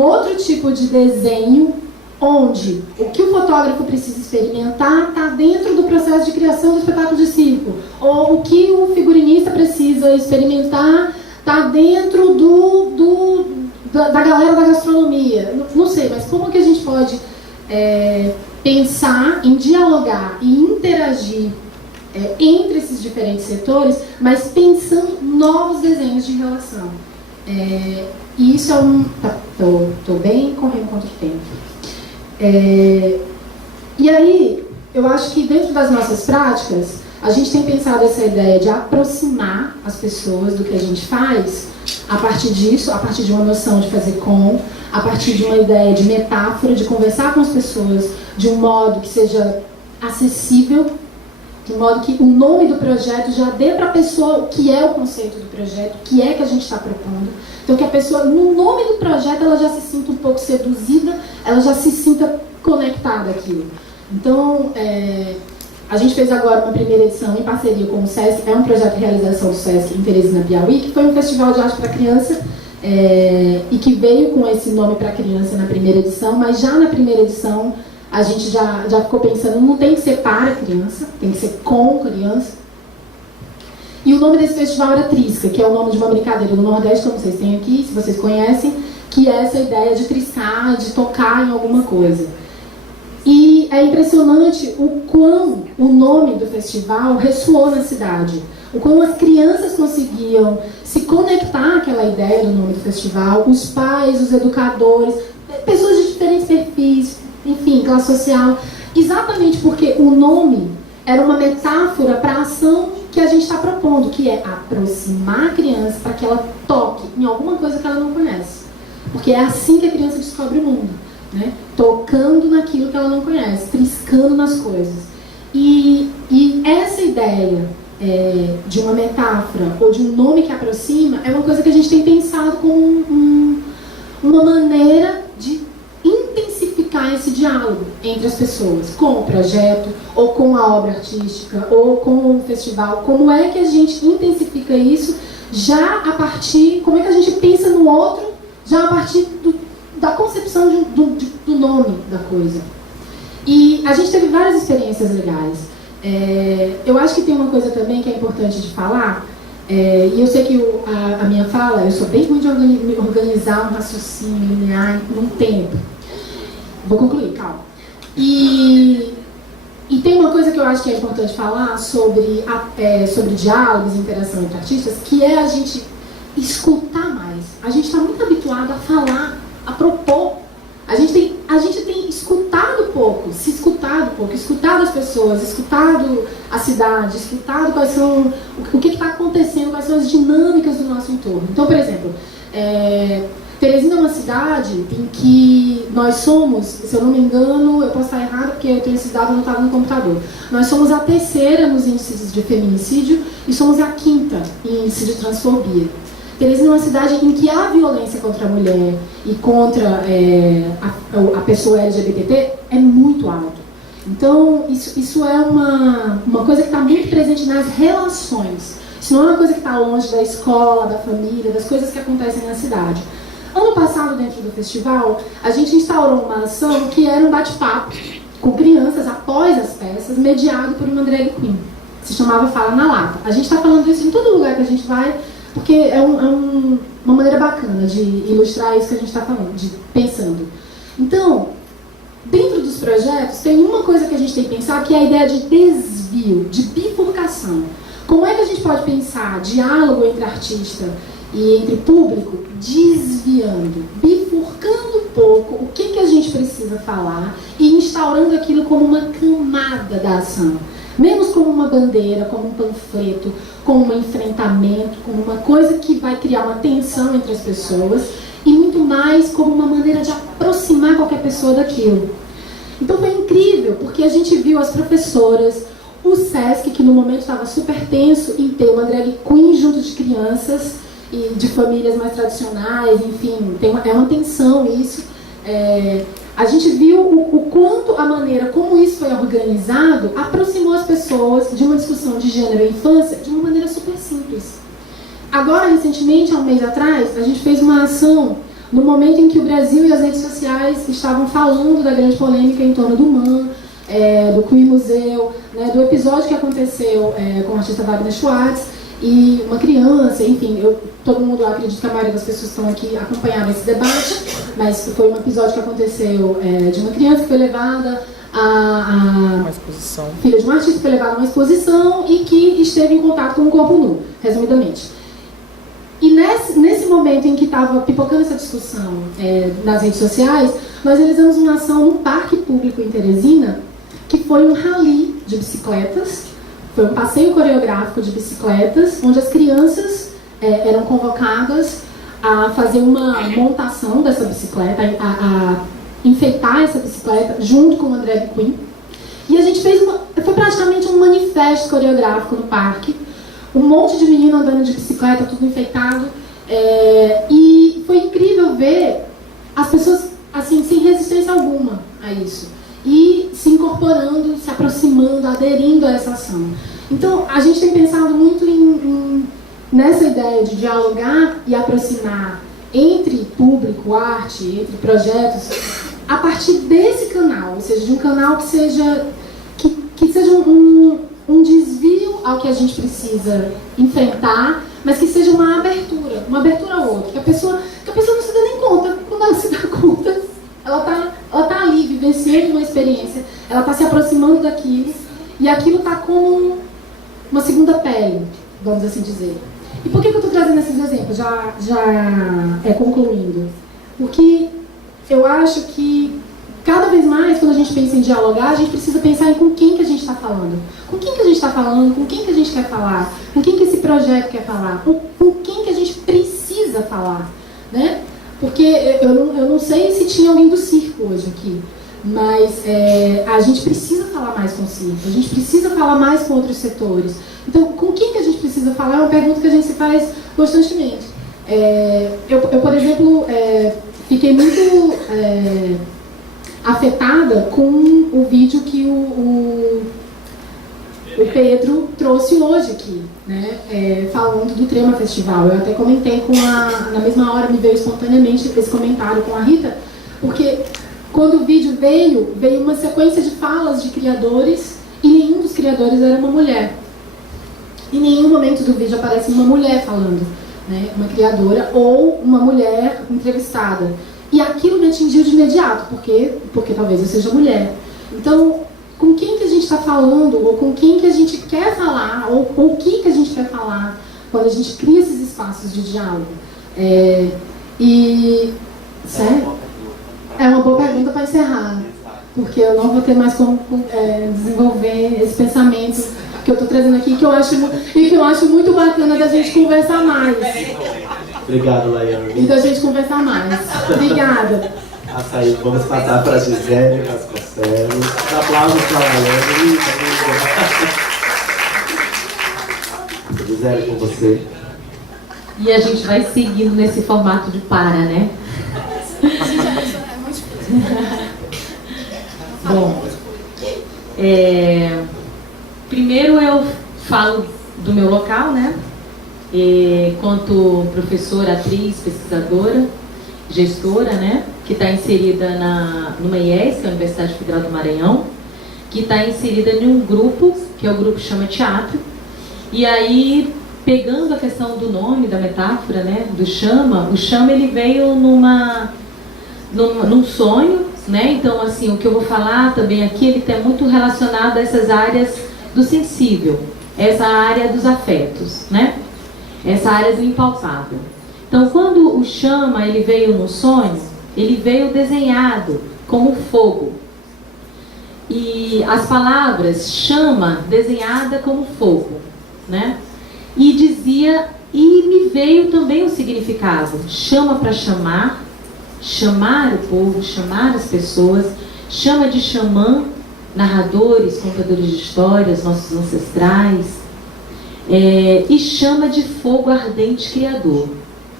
outro tipo de desenho onde o que o fotógrafo precisa experimentar está dentro do processo de criação do espetáculo de circo, ou o que o figurinista precisa experimentar está dentro da galera da gastronomia? Não sei, mas como que a gente pode pensar em dialogar e interagir entre esses diferentes setores, mas pensando novos desenhos de relação? E isso é Tô bem correndo contra o tempo. E aí, eu acho que dentro das nossas práticas, a gente tem pensado essa ideia de aproximar as pessoas do que a gente faz a partir disso, a partir de uma noção de fazer a partir de uma ideia de metáfora, de conversar com as pessoas de um modo que seja acessível, de modo que o nome do projeto já dê para a pessoa o que é o conceito do projeto, o que é que a gente está propondo. Então que a pessoa, no nome do projeto, ela já se sinta um pouco seduzida, ela já se sinta conectada àquilo. Então, a gente fez agora uma primeira edição em parceria com o SESC, é um projeto de realização do SESC em Teresina, Piauí, que foi um festival de arte para criança, e que veio com esse nome para criança na primeira edição, mas já na primeira edição a gente já ficou pensando, não tem que ser para criança, tem que ser com criança. E o nome desse festival era Trisca, que é o nome de uma brincadeira do Nordeste, que eu não sei se tem aqui, se vocês conhecem, que é essa ideia de triscar, de tocar em alguma coisa. E é impressionante o quão o nome do festival ressoou na cidade, o quão as crianças conseguiam se conectar àquela ideia do nome do festival, os pais, os educadores, pessoas de diferentes perfis, enfim, classe social, exatamente porque o nome era uma metáfora para a ação que a gente está propondo, que é aproximar a criança para que ela toque em alguma coisa que ela não conhece. Porque é assim que a criança descobre o mundo, né? Tocando naquilo que ela não conhece, triscando nas coisas. E essa ideia de uma metáfora ou de um nome que aproxima é uma coisa que a gente tem pensado como uma maneira de intensificar esse diálogo entre as pessoas, com o projeto, ou com a obra artística, ou com o festival. Como é que a gente intensifica isso já a partir, como é que a gente pensa no outro, já a partir da concepção do nome da coisa. E a gente teve várias experiências legais. Eu acho que tem uma coisa também que é importante de falar, e eu sei que a minha fala, eu sou bem ruim de organizar um raciocínio linear num tempo. Vou concluir, calma. E tem uma coisa que eu acho que é importante falar sobre diálogos e interação entre artistas, que é a gente escutar mais. A gente está muito habituado a falar, a propor. A gente tem escutado pouco, se escutado pouco, escutado as pessoas, escutado a cidade, escutado quais são, o que está acontecendo, quais são as dinâmicas do nosso entorno. Então, por exemplo, Teresina é uma cidade em que nós somos, se eu não me engano, eu posso estar errado porque eu tenho esse dado anotado no computador, nós somos a terceira nos índices de feminicídio e somos a quinta em índice de transfobia. Teresina é uma cidade em que a violência contra a mulher e contra a pessoa LGBT é muito alta. Então, isso é uma coisa que está muito presente nas relações. Isso não é uma coisa que está longe da escola, da família, das coisas que acontecem na cidade. Ano passado, dentro do festival, a gente instaurou uma ação que era um bate-papo com crianças após as peças, mediado por uma drag queen. Se chamava Fala na Lata. A gente está falando isso em todo lugar que a gente vai, porque é uma maneira bacana de ilustrar isso que a gente está falando, pensando. Então, dentro dos projetos, tem uma coisa que a gente tem que pensar, que é a ideia de desvio, de bifurcação. Como é que a gente pode pensar diálogo entre artista e entre público, desviando, bifurcando um pouco o que a gente precisa falar e instaurando aquilo como uma camada da ação, menos como uma bandeira, como um panfleto, como um enfrentamento, como uma coisa que vai criar uma tensão entre as pessoas, e muito mais como uma maneira de aproximar qualquer pessoa daquilo. Então foi incrível, porque a gente viu as professoras, o SESC, que no momento estava super tenso em ter uma drag queen junto de crianças e de famílias mais tradicionais, enfim, é uma tensão isso. A gente viu o quanto a maneira como isso foi organizado aproximou as pessoas de uma discussão de gênero e infância de uma maneira super simples. Agora, recentemente, há um mês atrás, a gente fez uma ação no momento em que o Brasil e as redes sociais estavam falando da grande polêmica em torno do MAN, do Queer Museu, né, do episódio que aconteceu com o artista Wagner Schwartz e uma criança, enfim, todo mundo lá, acredito que a maioria das pessoas que estão aqui acompanharam esse debate, mas foi um episódio que aconteceu de uma criança que foi levada uma exposição. Filha de um artista que foi levada a uma exposição e que esteve em contato com um corpo nu, resumidamente. E nesse momento em que estava pipocando essa discussão nas redes sociais, nós realizamos uma ação no Parque Público em Teresina, que foi um rally de bicicletas, foi um passeio coreográfico de bicicletas, onde as crianças eram convocadas a fazer uma montação dessa bicicleta, a enfeitar essa bicicleta junto com uma drag queen. E a gente foi praticamente um manifesto coreográfico no parque, um monte de menino andando de bicicleta, tudo enfeitado, e foi incrível ver as pessoas assim, sem resistência alguma a isso, e se incorporando, se aproximando, aderindo a essa ação. Então, a gente tem pensado muito nessa ideia de dialogar e aproximar entre público, arte, entre projetos, a partir desse canal, ou seja, de um canal que seja um desvio ao que a gente precisa enfrentar, mas que seja uma abertura ao outro, que a pessoa não se dá nem conta. Quando ela se dá conta, ela tá ali, vivenciando uma experiência, ela está se aproximando daquilo, e aquilo está como uma segunda pele, vamos assim dizer. E por que eu estou trazendo esses exemplos, já concluindo? Porque eu acho que cada vez mais, quando a gente pensa em dialogar, a gente precisa pensar em com quem que a gente está falando. Com quem que a gente está falando, com quem que a gente quer falar, com quem que esse projeto quer falar, com quem que a gente precisa falar, né? Porque eu não sei se tinha alguém do circo hoje aqui, mas a gente precisa falar mais com o circo, a gente precisa falar mais com outros setores. Então, com quem que a gente precisa falar é uma pergunta que a gente se faz constantemente. Eu por exemplo, fiquei muito afetada com o vídeo que o Pedro trouxe hoje aqui, né, falando do Trema Festival. Eu até comentei na mesma hora, me veio espontaneamente esse comentário com a Rita, porque quando o vídeo veio uma sequência de falas de criadores e nenhum dos criadores era uma mulher. Em nenhum momento do vídeo aparece uma mulher falando, né, uma criadora ou uma mulher entrevistada. E aquilo me atingiu de imediato, porque talvez eu seja mulher. Então, com quem que a gente está falando, ou com quem que a gente quer falar, ou o que a gente quer falar, quando a gente cria esses espaços de diálogo? Certo? É uma boa pergunta para encerrar, porque eu não vou ter mais como desenvolver esse pensamento que eu estou trazendo aqui, que eu acho muito bacana da gente conversar mais. Obrigado, Laiane. E da gente conversar mais. Obrigada. Açaí, vamos passar para a Gisele Vasconcelos. Aplausos para a Laiane. Gisele, com você. E a gente vai seguindo nesse formato de né? Bom, primeiro eu falo do meu local, né? Quanto professora, atriz, pesquisadora, gestora, né? Que está inserida numa IES, que é a Universidade Federal do Maranhão, que está inserida em um grupo, que é o grupo Chama Teatro. E aí, pegando a questão do nome, da metáfora, né? Do Chama, o Chama ele veio num sonho, né? Então, assim, o que eu vou falar também aqui, ele está muito relacionado a essas áreas do sensível, essa área dos afetos, né? Essa área do impalpável. Então, quando o chama ele veio no sonho, ele veio desenhado como fogo. E as palavras chama desenhada como fogo, né? E dizia, e me veio também o significado, chama para chamar, chamar o povo, chamar as pessoas, chama de xamã, narradores, contadores de histórias, nossos ancestrais, e chama de fogo ardente criador,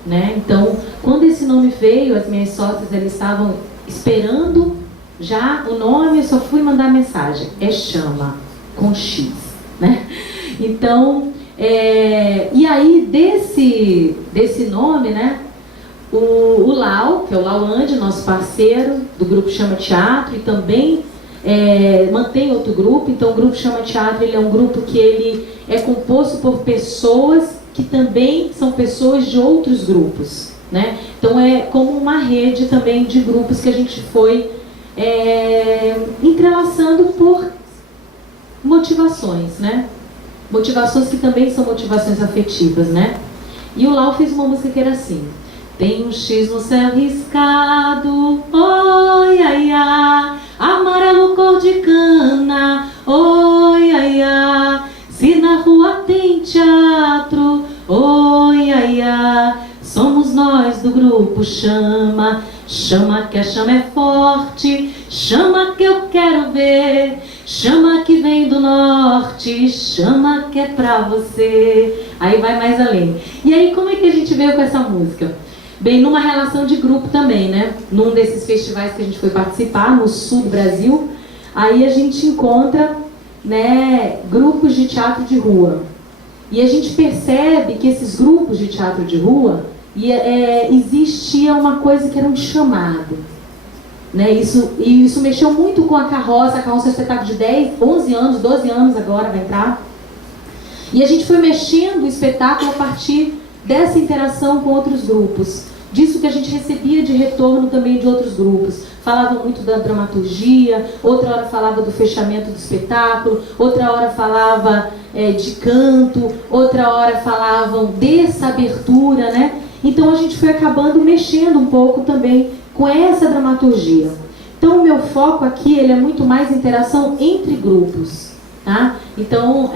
né? Então, quando esse nome veio, as minhas sócias elas estavam esperando já o nome, eu só fui mandar mensagem, é chama, com X, né? Então, e aí desse nome, né? O Lau, que é o Lauande, nosso parceiro do grupo Chama Teatro, e também mantém outro grupo. Então o grupo Chama Teatro, ele é um grupo que ele é composto por pessoas que também são pessoas de outros grupos, né? Então é como uma rede também de grupos que a gente foi entrelaçando por motivações, né? Motivações que também são motivações afetivas, né? E o Lau fez uma música que era assim: tem um X no céu riscado, oi, ai, ai, amarelo cor de cana, oi, ai, ai, se na rua tem teatro, oi, ai, ai, somos nós do grupo Chama, chama que a chama é forte, chama que eu quero ver, chama que vem do norte, chama que é pra você. Aí vai mais além. E aí como é que a gente veio com essa música? Bem, numa relação de grupo também, né? Num desses festivais que a gente foi participar, no sul do Brasil, aí a gente encontra, né, grupos de teatro de rua. E a gente percebe que esses grupos de teatro de rua, existia uma coisa que era um chamado. Né? Isso mexeu muito com a carroça é um espetáculo de 10, 11 anos, 12 anos agora vai entrar. E a gente foi mexendo o espetáculo a partir dessa interação com outros grupos, disso que a gente recebia de retorno também de outros grupos. Falavam muito da dramaturgia, outra hora falava do fechamento do espetáculo, outra hora falava de canto, outra hora falavam dessa abertura, né? Então a gente foi acabando mexendo um pouco também com essa dramaturgia. Então o meu foco aqui ele é muito mais interação entre grupos, tá? Então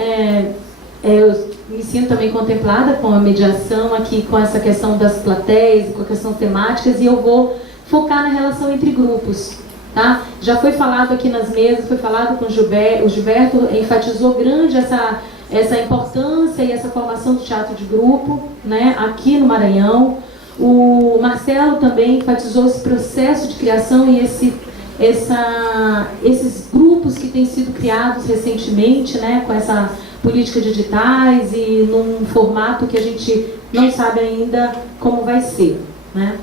eu me sinto também contemplada com a mediação aqui, com essa questão das plateias, com a questão temáticas, e eu vou focar na relação entre grupos, tá? Já foi falado aqui nas mesas, foi falado com o Gilberto enfatizou grande essa importância e essa formação do teatro de grupo, né, aqui no Maranhão. O Marcelo também enfatizou esse processo de criação e esses grupos que têm sido criados recentemente, né, com essa política de editais e num formato que a gente não sabe ainda como vai ser, né?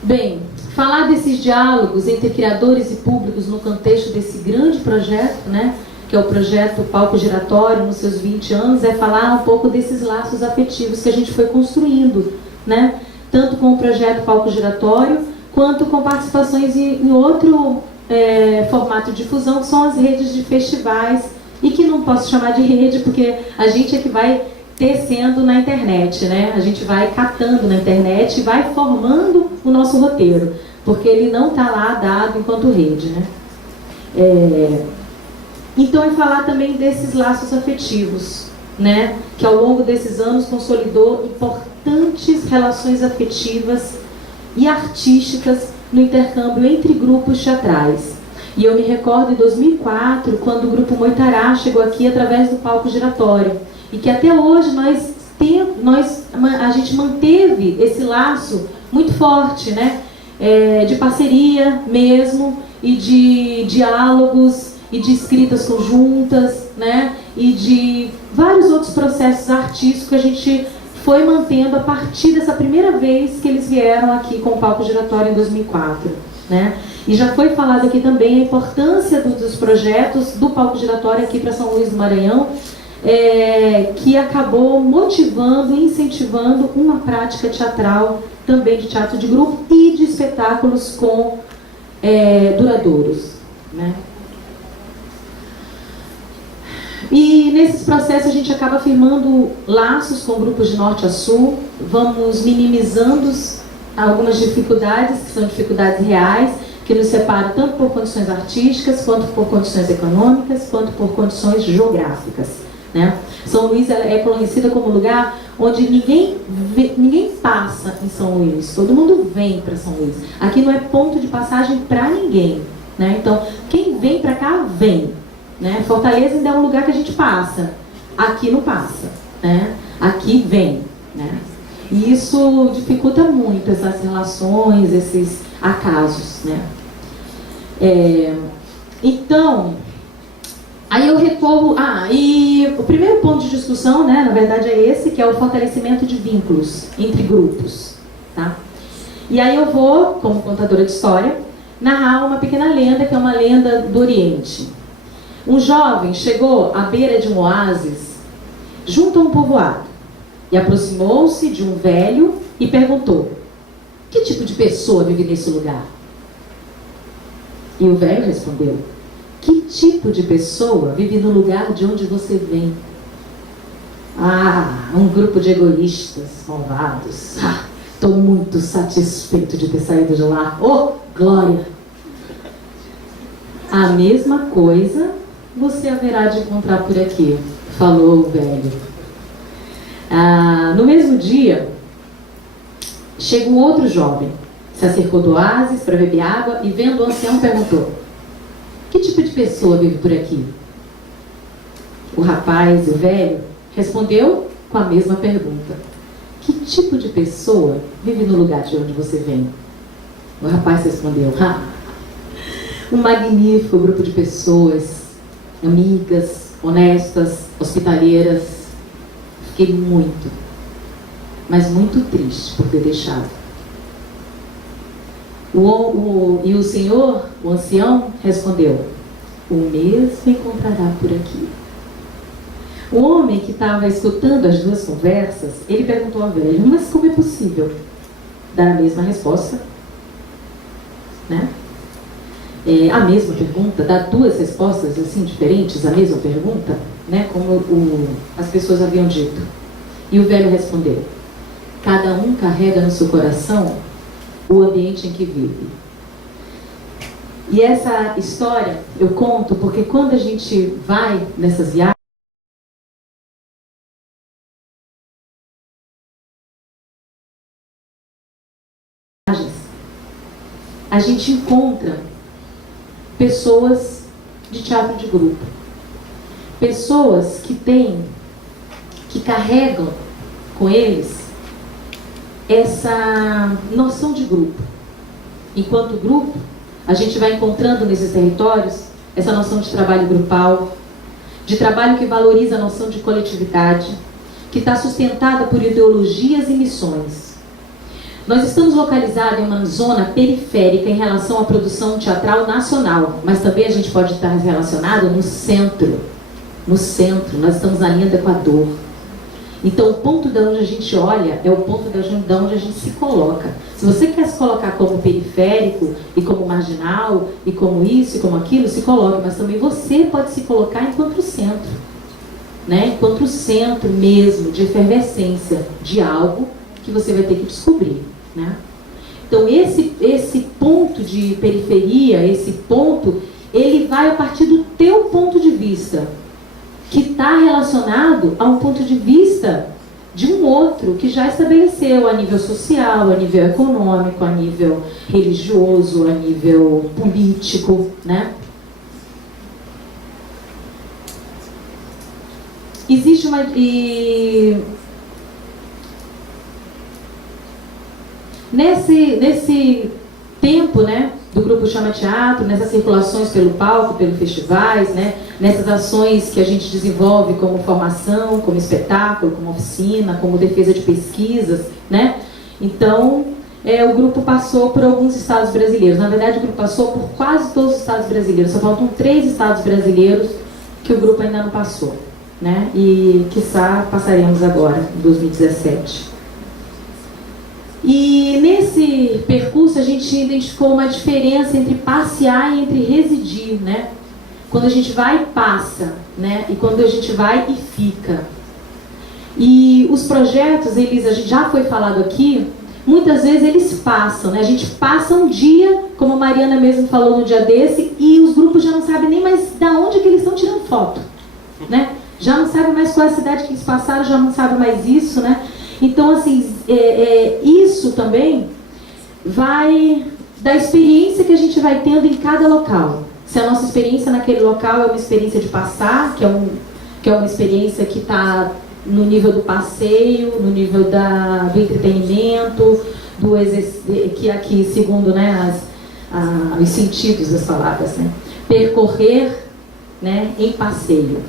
Bem, falar desses diálogos entre criadores e públicos no contexto desse grande projeto, né, que é o projeto Palco Giratório nos seus 20 anos, é falar um pouco desses laços afetivos que a gente foi construindo, né, tanto com o projeto Palco Giratório, quanto com participações em outro formato de difusão, que são as redes de festivais, e que não posso chamar de rede, porque a gente é que vai tecendo na internet, né? A gente vai catando na internet e vai formando o nosso roteiro, porque ele não está lá dado enquanto rede, né? Então é falar também desses laços afetivos, né? Que ao longo desses anos consolidou importantes relações afetivas e artísticas no intercâmbio entre grupos teatrais. E eu me recordo em 2004, quando o grupo Moitará chegou aqui através do Palco Giratório, e que até hoje a gente manteve esse laço muito forte, né? De parceria mesmo, e de diálogos, e de escritas conjuntas, né? E de vários outros processos artísticos que a gente foi mantendo a partir dessa primeira vez que eles vieram aqui com o Palco Giratório em 2004, né? E já foi falado aqui também a importância dos projetos do Palco Giratório aqui para São Luís do Maranhão, que acabou motivando e incentivando uma prática teatral, também de teatro de grupo e de espetáculos com duradouros, né? E nesses processos a gente acaba firmando laços com grupos de norte a sul, vamos minimizando algumas dificuldades, que são dificuldades reais, que nos separam tanto por condições artísticas, quanto por condições econômicas, quanto por condições geográficas, né? São Luís é conhecida como lugar onde ninguém passa em São Luís, todo mundo vem para São Luís. Aqui não é ponto de passagem para ninguém, né? Então, quem vem para cá, vem. Né? Fortaleza ainda é um lugar que a gente passa, aqui não passa, né? Aqui vem, né? E isso dificulta muito essas relações, esses acasos, né? Então, aí eu recorro... e o primeiro ponto de discussão, né, na verdade é esse, que é o fortalecimento de vínculos entre grupos, tá? E aí eu vou, como contadora de história, narrar uma pequena lenda, que é uma lenda do Oriente. Um jovem chegou à beira de um oásis, junto a um povoado, e aproximou-se de um velho e perguntou: que tipo de pessoa vive nesse lugar? E o velho respondeu: que tipo de pessoa vive no lugar de onde você vem? Um grupo de egoístas, malvados. Estou muito satisfeito de ter saído de lá. Oh, glória! A mesma coisa você haverá de encontrar por aqui, falou o velho. No mesmo dia, chega um outro jovem, se acercou do oásis para beber água e, vendo o ancião, perguntou: que tipo de pessoa vive por aqui? O rapaz, o velho, respondeu com a mesma pergunta: que tipo de pessoa vive no lugar de onde você vem? O rapaz respondeu: um magnífico grupo de pessoas, amigas, honestas, hospitaleiras. Fiquei muito, mas muito triste por ter deixado. E o senhor, o ancião, respondeu: o mesmo encontrará por aqui. O homem que estava escutando as duas conversas, ele perguntou ao velho: mas como é possível dar a mesma resposta? Né? A mesma pergunta, dar duas respostas assim diferentes, a mesma pergunta, né? Como as pessoas haviam dito. E o velho respondeu: cada um carrega no seu coração o ambiente em que vive. E essa história eu conto porque quando a gente vai nessas viagens, a gente encontra pessoas de teatro de grupo, pessoas que carregam com eles essa noção de grupo. Enquanto grupo, a gente vai encontrando nesses territórios essa noção de trabalho grupal, de trabalho que valoriza a noção de coletividade, que está sustentada por ideologias e missões. Nós estamos localizados em uma zona periférica em relação à produção teatral nacional, mas também a gente pode estar relacionado no centro. No centro, nós estamos na linha do Equador. Então, o ponto de onde a gente olha é o ponto de onde a gente se coloca. Se você quer se colocar como periférico, e como marginal, e como isso, e como aquilo, se coloque. Mas também você pode se colocar enquanto centro. Né? Enquanto centro mesmo, de efervescência, de algo que você vai ter que descobrir. Né? Então, esse ponto de periferia, esse ponto, ele vai a partir do teu ponto de vista, que está relacionado a um ponto de vista de um outro que já estabeleceu a nível social, a nível econômico, a nível religioso, a nível político, né? Existe uma... Nesse tempo, né, do grupo Chama Teatro, nessas circulações pelo palco, pelos festivais, né, nessas ações que a gente desenvolve como formação, como espetáculo, como oficina, como defesa de pesquisas, né? Então, o grupo passou por alguns estados brasileiros. Na verdade, o grupo passou por quase todos os estados brasileiros. Só faltam 3 estados brasileiros que o grupo ainda não passou, né? E, quiçá, passaremos agora, em 2017. E nesse percurso a gente identificou uma diferença entre passear e entre residir, né? quando a gente vai e passa, né? E quando a gente vai e fica. E os projetos, eles, a gente já foi falado aqui, muitas vezes eles passam, né? A gente passa um dia, como a Mariana mesmo falou no dia desse, e os grupos já não sabem nem mais da onde que eles estão tirando foto, né? Já não sabem mais qual é a cidade que eles passaram, já não sabem mais isso, né? Então, assim, isso também vai da experiência que a gente vai tendo em cada local. Se a nossa experiência naquele local é uma experiência de passar, que é uma experiência que está no nível do passeio, no nível do entretenimento, que aqui, segundo, né, os sentidos das palavras, né? Percorrer, né, em passeio.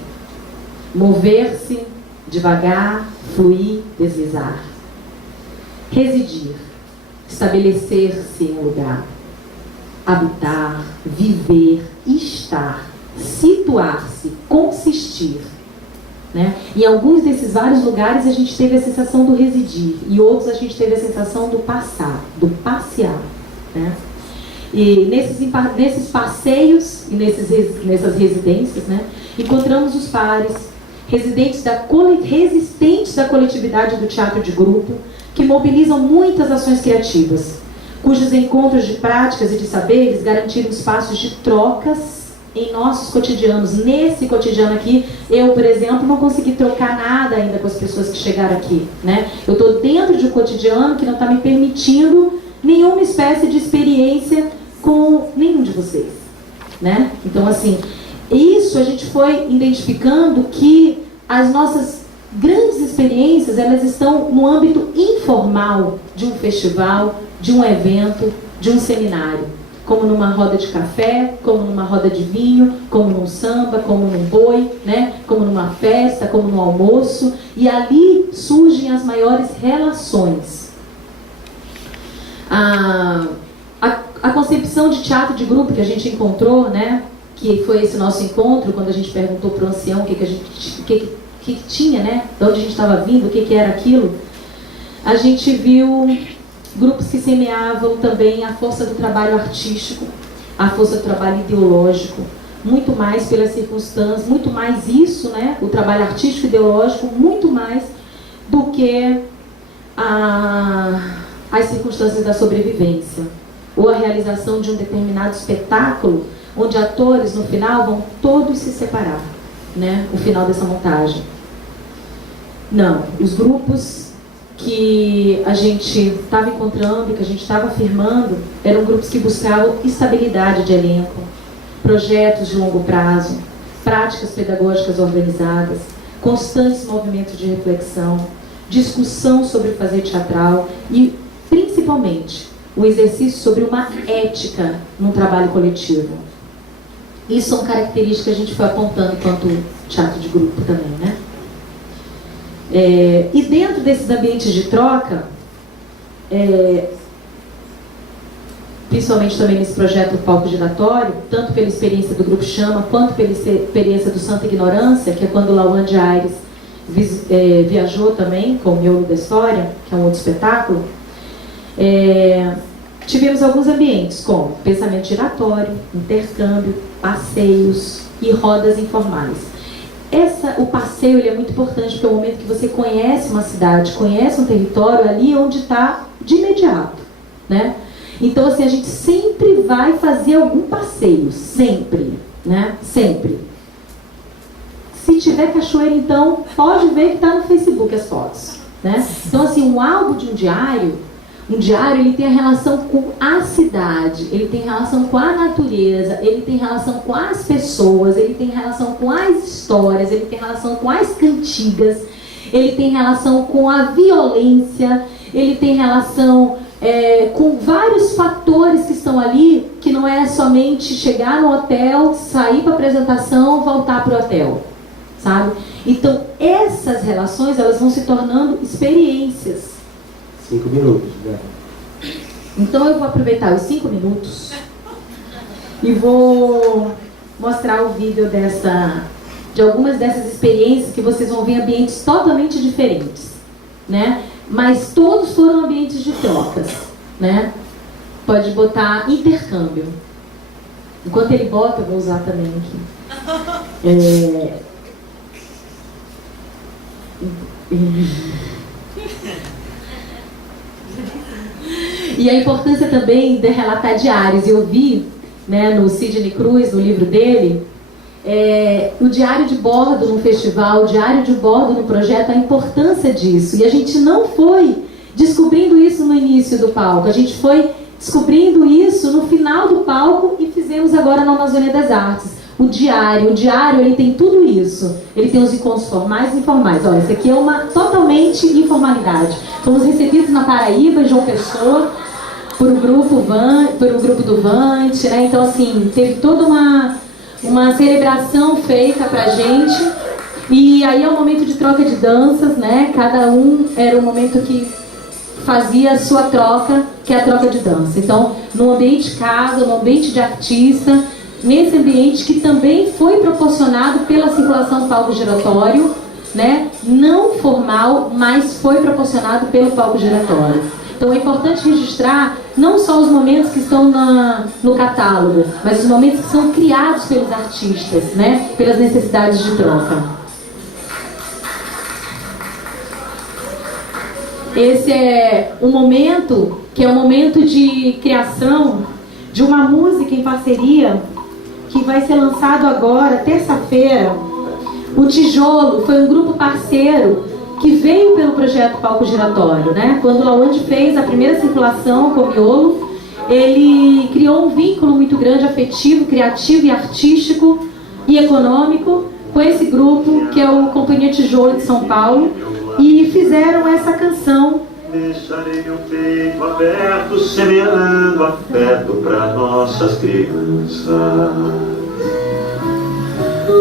Mover-se devagar, fluir, deslizar. Residir, estabelecer-se em um lugar. Habitar, viver, estar, situar-se, consistir. Né? Em alguns desses vários lugares a gente teve a sensação do residir, e outros a gente teve a sensação do passar, do passear. Né? E nesses passeios e nessas residências, né, encontramos os pares, resistentes da coletividade do teatro de grupo, que mobilizam muitas ações criativas, cujos encontros de práticas e de saberes garantiram espaços de trocas em nossos cotidianos. Nesse cotidiano aqui, eu, por exemplo, não consegui trocar nada ainda com as pessoas que chegaram aqui, né? Eu estou dentro de um cotidiano que não está me permitindo nenhuma espécie de experiência com nenhum de vocês, né? Então, assim, isso a gente foi identificando que as nossas grandes experiências, elas estão no âmbito informal de um festival, de um evento, de um seminário. Como numa roda de café, como numa roda de vinho, como num samba, como num boi, né? Como numa festa, como num almoço. E ali surgem as maiores relações. A concepção de teatro de grupo que a gente encontrou, né? Que foi esse nosso encontro, quando a gente perguntou para o ancião o que tinha, né? De onde a gente estava vindo, o que era aquilo. A gente viu grupos que semeavam também a força do trabalho artístico, a força do trabalho ideológico, muito mais pelas circunstâncias, muito mais isso, né? O trabalho artístico e ideológico, muito mais do que as circunstâncias da sobrevivência, ou a realização de um determinado espetáculo, onde atores, no final, vão todos se separar, né? O final dessa montagem. Não, os grupos que a gente estava encontrando, que a gente estava firmando, eram grupos que buscavam estabilidade de elenco, projetos de longo prazo, práticas pedagógicas organizadas, constantes movimentos de reflexão, discussão sobre o fazer teatral e, principalmente, o exercício sobre uma ética no trabalho coletivo. Isso são características que a gente foi apontando enquanto teatro de grupo também, né? E dentro desses ambientes de troca, principalmente também nesse projeto Palco Giratório, tanto pela experiência do Grupo Chama, quanto pela experiência do Santa Ignorância, que é quando o Lauan de Aires viajou também com o Miolo da História, que é um outro espetáculo, tivemos alguns ambientes como pensamento giratório, intercâmbio, passeios e rodas informais. O passeio ele é muito importante, porque é o momento que você conhece uma cidade, conhece um território ali onde está de imediato, né? Então, assim, a gente sempre vai fazer algum passeio, sempre, né? Sempre. Se tiver cachoeira, então, pode ver que está no Facebook as fotos, né? Então, assim, um álbum de um diário ele tem a relação com a cidade, ele tem relação com a natureza, ele tem relação com as pessoas, ele tem relação com as histórias, ele tem relação com as cantigas, ele tem relação com a violência, ele tem relação com vários fatores que estão ali, que não é somente chegar no hotel, sair para a apresentação, voltar para o hotel, sabe? Então, essas relações, elas vão se tornando experiências. 5 minutos, né? Então eu vou aproveitar os 5 minutos e vou mostrar o vídeo de algumas dessas experiências que vocês vão ver em ambientes totalmente diferentes, né? Mas todos foram ambientes de trocas, né? Pode botar intercâmbio. Enquanto ele bota, eu vou usar também aqui. E a importância também de relatar diários. Eu vi, né, no Sidney Cruz, no livro dele, o diário de bordo no festival, o diário de bordo no projeto, a importância disso. E a gente não foi descobrindo isso no início do palco, a gente foi descobrindo isso no final do palco e fizemos agora na Amazônia das Artes. O diário, ele tem tudo isso. Ele tem os encontros formais e informais. Olha, isso aqui é uma totalmente informalidade. Fomos recebidos na Paraíba, em João Pessoa, por um grupo do Vante, né? Então, assim, teve toda uma celebração feita pra gente. E aí é um momento de troca de danças, né? Cada um era um momento que fazia a sua troca, que é a troca de dança. Então, no ambiente de casa, no ambiente de artista, nesse ambiente que também foi proporcionado pela circulação do palco giratório, né? Não formal, mas foi proporcionado pelo palco giratório. Então é importante registrar não só os momentos que estão no catálogo, mas os momentos que são criados pelos artistas, né? Pelas necessidades de troca. Esse é um momento que é um momento de criação de uma música em parceria que vai ser lançado agora, terça-feira. O Tijolo foi um grupo parceiro que veio pelo projeto Palco Giratório, né? Quando o Lawande fez a primeira circulação com o Miolo, ele criou um vínculo muito grande, afetivo, criativo e artístico e econômico com esse grupo, que é o Companhia Tijolo de São Paulo, e fizeram essa canção. Deixarei meu peito aberto, semeando afeto para nossas crianças.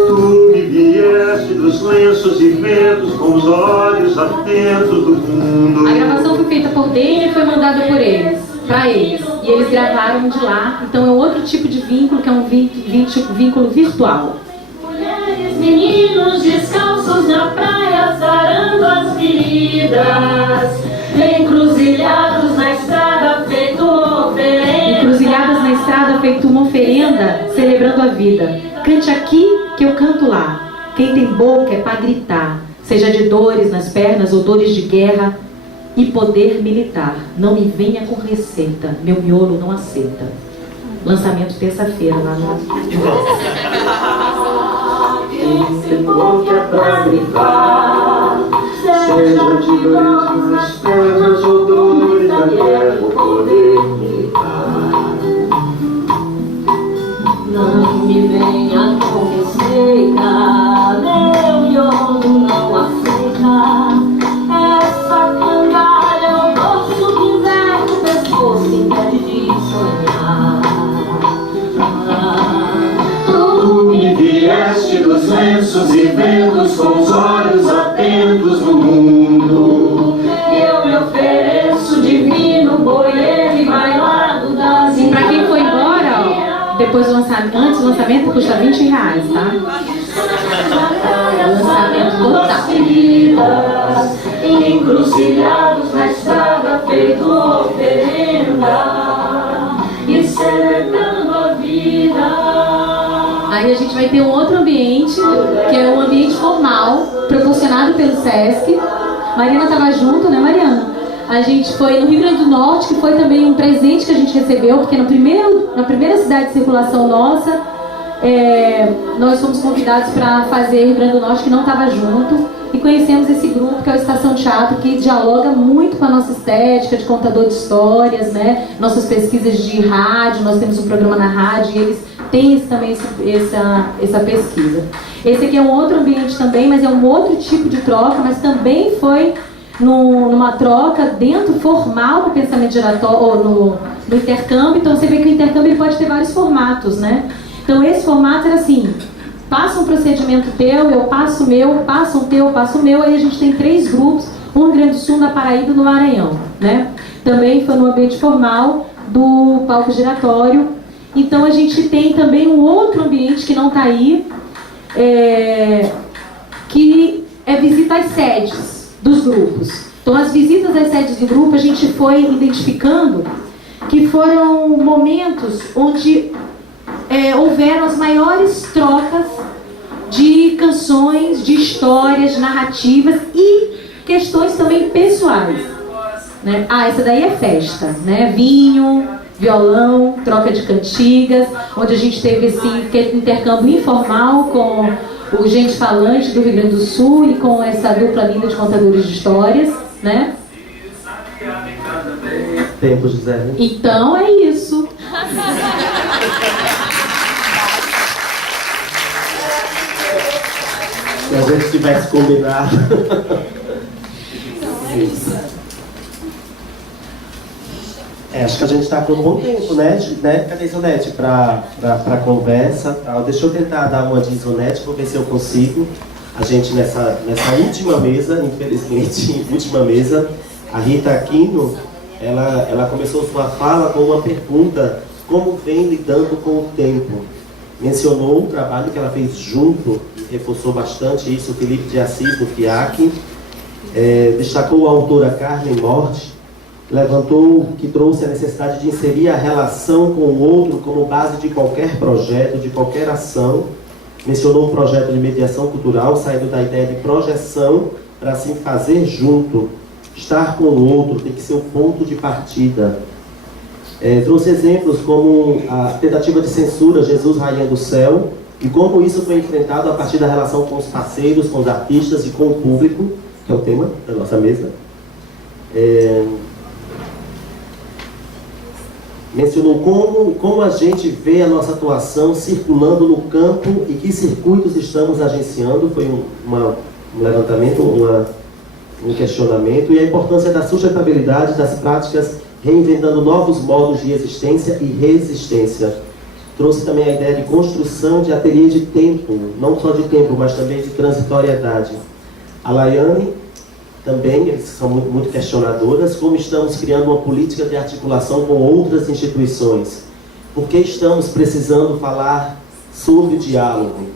Tu me vieste dos lenços e ventos com os olhos atentos do mundo. A gravação foi feita por Dene e foi mandada por eles, para eles. E eles gravaram de lá. Então é outro tipo de vínculo, que é um vínculo virtual. Mulheres, meninos descalços na praia, sarando as feridas, encruzilhados na estrada, feito uma oferenda. Encruzilhadas na estrada, feito uma oferenda, celebrando a vida. Cante aqui que eu canto lá. Quem tem boca é para gritar, seja de dores nas pernas ou dores de guerra e poder militar. Não me venha com receita, meu miolo não aceita. Lançamento terça-feira lá no... Esse povo é pra gritar, seja de dores nas pernas ou dores da guerra, o poder militar. Não me venha com receita, meu miolo não aceita. Essa cangalha é o nosso quiser, o pescoço impede de sonhar. Tu me vieste dos lenços e ventos com os olhos atentos no mundo. Eu me ofereço divino, boiê e bailado das... E pra quem foi embora, ó, depois do lançamento, antes do lançamento custa R$20, tá? Lançamento total. Encruzilhados na estrada, feito oferenda e celebrando a vida. Aí a gente vai ter um outro ambiente, que é um ambiente formal, proporcionado pelo Sesc. Mariana estava junto, né, Mariana? A gente foi no Rio Grande do Norte, que foi também um presente que a gente recebeu, porque na primeira cidade de circulação nossa, nós fomos convidados para fazer Rio Grande do Norte, que não estava junto, e conhecemos esse grupo, que é o Estação Teatro, que dialoga muito com a nossa estética de contador de histórias, né? Nossas pesquisas de rádio, nós temos um programa na rádio, e eles têm também essa pesquisa. Esse aqui é um outro ambiente também, mas é um outro tipo de troca, mas também foi numa troca dentro formal do pensamento giratório, ou no intercâmbio. Então você vê que o intercâmbio ele pode ter vários formatos, né? Então esse formato era assim: passa um procedimento teu, eu passo o meu, passa um teu, eu passo o meu. Aí a gente tem 3 grupos, um no Rio Grande do Sul, na Paraíba e no Maranhão, né? Também foi no ambiente formal do palco giratório. Então a gente tem também um outro ambiente que não está aí, que é visita às sedes dos grupos. Então as visitas às sedes do grupo a gente foi identificando que foram momentos onde houveram as maiores trocas de canções, de histórias, narrativas e questões também pessoais, né? Essa daí é festa, né? Vinho, violão, troca de cantigas, onde a gente teve esse intercâmbio informal com o Gente Falante do Rio Grande do Sul e com essa dupla linda de contadores de histórias, né? Tempo, José. Então é isso. Se a gente tivesse combinado. Acho que a gente está com um bom tempo, né? Cadê Isonete para a conversa? Deixa eu tentar dar uma de Isonete, vou ver se eu consigo. A gente nessa última mesa, infelizmente, última mesa, a Rita Aquino, ela começou sua fala com uma pergunta: como vem lidando com o tempo? Mencionou o trabalho que ela fez junto, e reforçou bastante isso, o Felipe de Assis, do FIAC. Destacou a autora Carmen Morte, levantou que trouxe a necessidade de inserir a relação com o outro como base de qualquer projeto, de qualquer ação. Mencionou um projeto de mediação cultural, saindo da ideia de projeção para assim fazer junto. Estar com o outro tem que ser o ponto de partida. Trouxe exemplos como a tentativa de censura Jesus Rainha do Céu e como isso foi enfrentado a partir da relação com os parceiros, com os artistas e com o público, que é o tema da nossa mesa. Mencionou como a gente vê a nossa atuação circulando no campo e que circuitos estamos agenciando. Foi um levantamento, um questionamento, e a importância da sustentabilidade das práticas, reinventando novos modos de existência e resistência. Trouxe também a ideia de construção de ateliê de tempo, não só de tempo, mas também de transitoriedade. A Laiane também, eles são muito questionadoras, como estamos criando uma política de articulação com outras instituições. Por que estamos precisando falar sobre diálogo?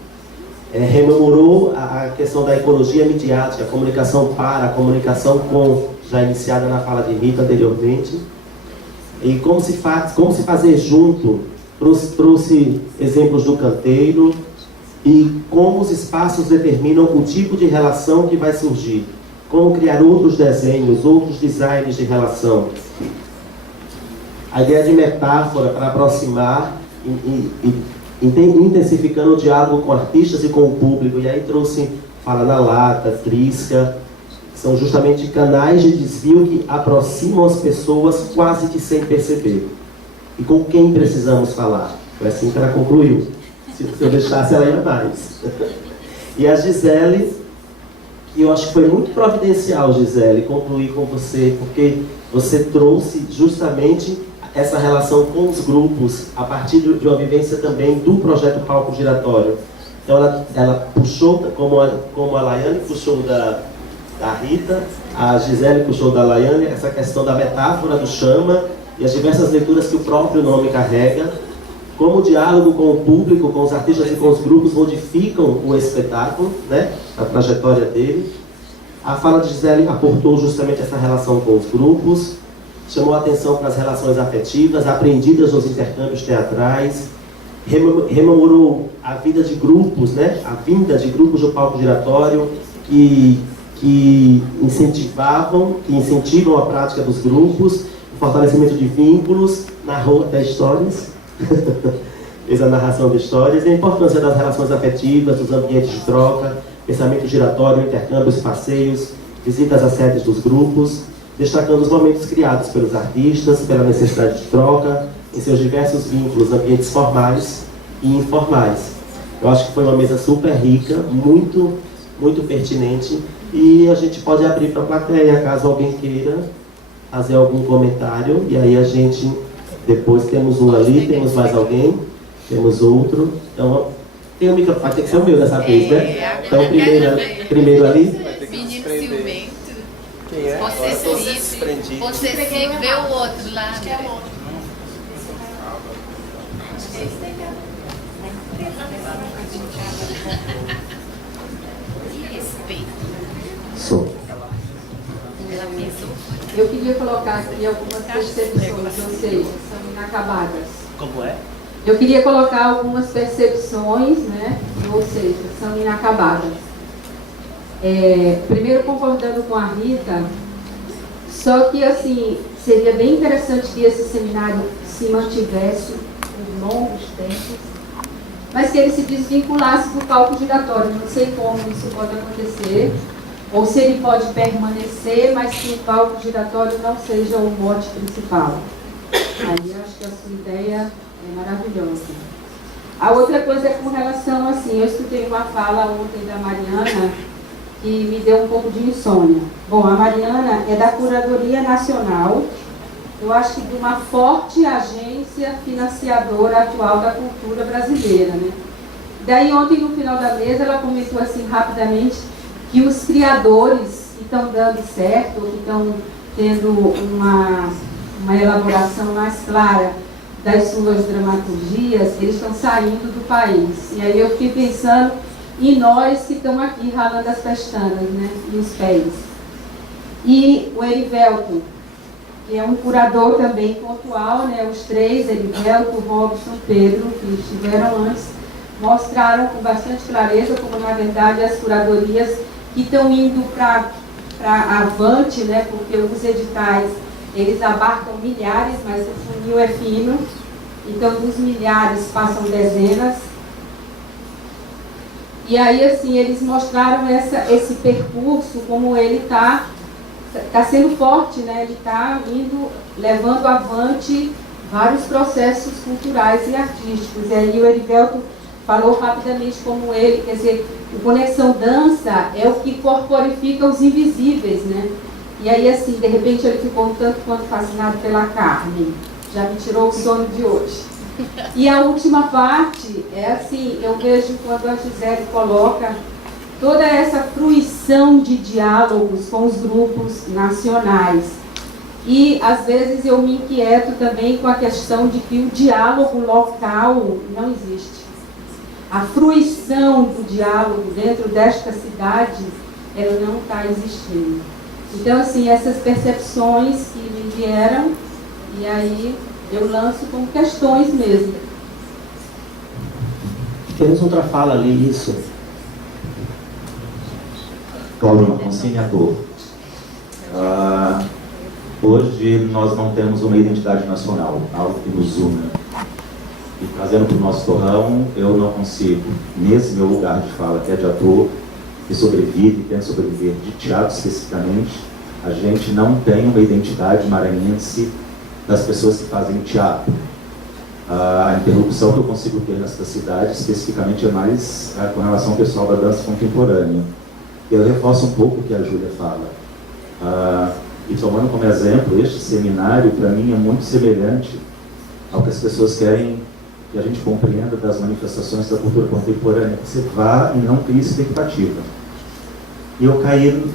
Rememorou a questão da ecologia midiática, a comunicação para, a comunicação com, já iniciada na fala de Rita anteriormente. E como se fazer junto, trouxe exemplos do canteiro e como os espaços determinam o tipo de relação que vai surgir. Como criar outros desenhos, outros designs de relação. A ideia de metáfora para aproximar intensificando o diálogo com artistas e com o público. E aí trouxe Fala na Lata, Trisca, que são justamente canais de desvio que aproximam as pessoas quase que sem perceber. E com quem precisamos falar? Foi assim que ela concluiu. Se eu deixasse, ela ia mais. E a Gisele, que eu acho que foi muito providencial, Gisele, concluir com você, porque você trouxe justamente essa relação com os grupos, a partir de uma vivência também do projeto Palco Giratório. Então ela puxou, como a Laiane puxou da Rita, a Gisele puxou da Laiane, essa questão da metáfora do chama e as diversas leituras que o próprio nome carrega, como o diálogo com o público, com os artistas e com os grupos modificam o espetáculo, né, a trajetória dele. A fala de Gisele aportou justamente essa relação com os grupos, chamou a atenção para as relações afetivas, aprendidas nos intercâmbios teatrais, rememorou a vida de grupos, né? A vinda de grupos do Palco Giratório que incentivam a prática dos grupos, o fortalecimento de vínculos, narrou até histórias, fez a narração de histórias, e a importância das relações afetivas, dos ambientes de troca, pensamento giratório, intercâmbios, passeios, visitas às sedes dos grupos, destacando os momentos criados pelos artistas, pela necessidade de troca, em seus diversos vínculos, ambientes formais e informais. Eu acho que foi uma mesa super rica, muito, muito pertinente, e a gente pode abrir para a plateia, caso alguém queira fazer algum comentário, e aí a gente, depois temos um ali, temos mais alguém, temos outro, então tem o microfone, vai ter que ser o meu dessa vez, né? Então primeiro ali. Menino ciumento. Quem é? Você se vê o outro lá. Acho que é o outro. Sou. Eu queria colocar aqui algumas percepções, ou seja, são inacabadas. Como é? Eu queria colocar algumas percepções, né, ou seja, são inacabadas. Primeiro, concordando com a Rita, só que, assim, seria bem interessante que esse seminário se mantivesse por longos tempos, mas que ele se desvinculasse do palco giratório. Não sei como isso pode acontecer, ou se ele pode permanecer, mas que o palco giratório não seja o mote principal. Aí acho que a sua ideia é maravilhosa. A outra coisa é com relação, assim, eu escutei uma fala ontem da Mariana que me deu um pouco de insônia. Bom, a Mariana é da Curadoria Nacional, eu acho que de uma forte agência financiadora atual da cultura brasileira, né? Daí ontem, no final da mesa, ela comentou assim rapidamente que os criadores que estão dando certo, que estão tendo uma elaboração mais clara das suas dramaturgias, eles estão saindo do país. E aí eu fiquei pensando em nós que estamos aqui ralando as pestanas, né, e os pés. E o Erivelto, que é um curador também pontual, né, os três, Erivelto, Robson, Pedro, que estiveram antes, mostraram com bastante clareza como, na verdade, as curadorias que estão indo para avante, né, porque os editais, eles abarcam milhares, mas o funil é fino, então dos milhares passam dezenas. E aí, assim, eles mostraram esse percurso, como ele está sendo forte, né? Ele está levando avante vários processos culturais e artísticos. E aí o Erivelto falou rapidamente como ele, quer dizer, o Conexão Dança é o que corporifica os invisíveis, né? E aí, assim, de repente ele ficou um tanto quanto fascinado pela carne. Já me tirou o sono de hoje. E a última parte é assim, eu vejo quando a Gisele coloca toda essa fruição de diálogos com os grupos nacionais. E, às vezes, eu me inquieto também com a questão de que o diálogo local não existe. A fruição do diálogo dentro desta cidade, ela não está existindo. Então, assim, essas percepções que me vieram, e aí eu lanço como questões mesmo. Temos outra fala ali, isso. Cláudio Marconcini, ator. Hoje nós não temos uma identidade nacional, algo que nos une. E trazendo para o nosso torrão, eu não consigo, nesse meu lugar de fala, que é de ator, que sobrevive, tenta sobreviver de teatro especificamente, a gente não tem uma identidade maranhense das pessoas que fazem teatro. A interrupção que eu consigo ter nessa cidade, especificamente, é mais com relação ao pessoal da dança contemporânea. Eu reforço um pouco o que a Júlia fala. E tomando como exemplo, este seminário, para mim, é muito semelhante ao que as pessoas querem que a gente compreenda das manifestações da cultura contemporânea. Você vá e não crie expectativa. E eu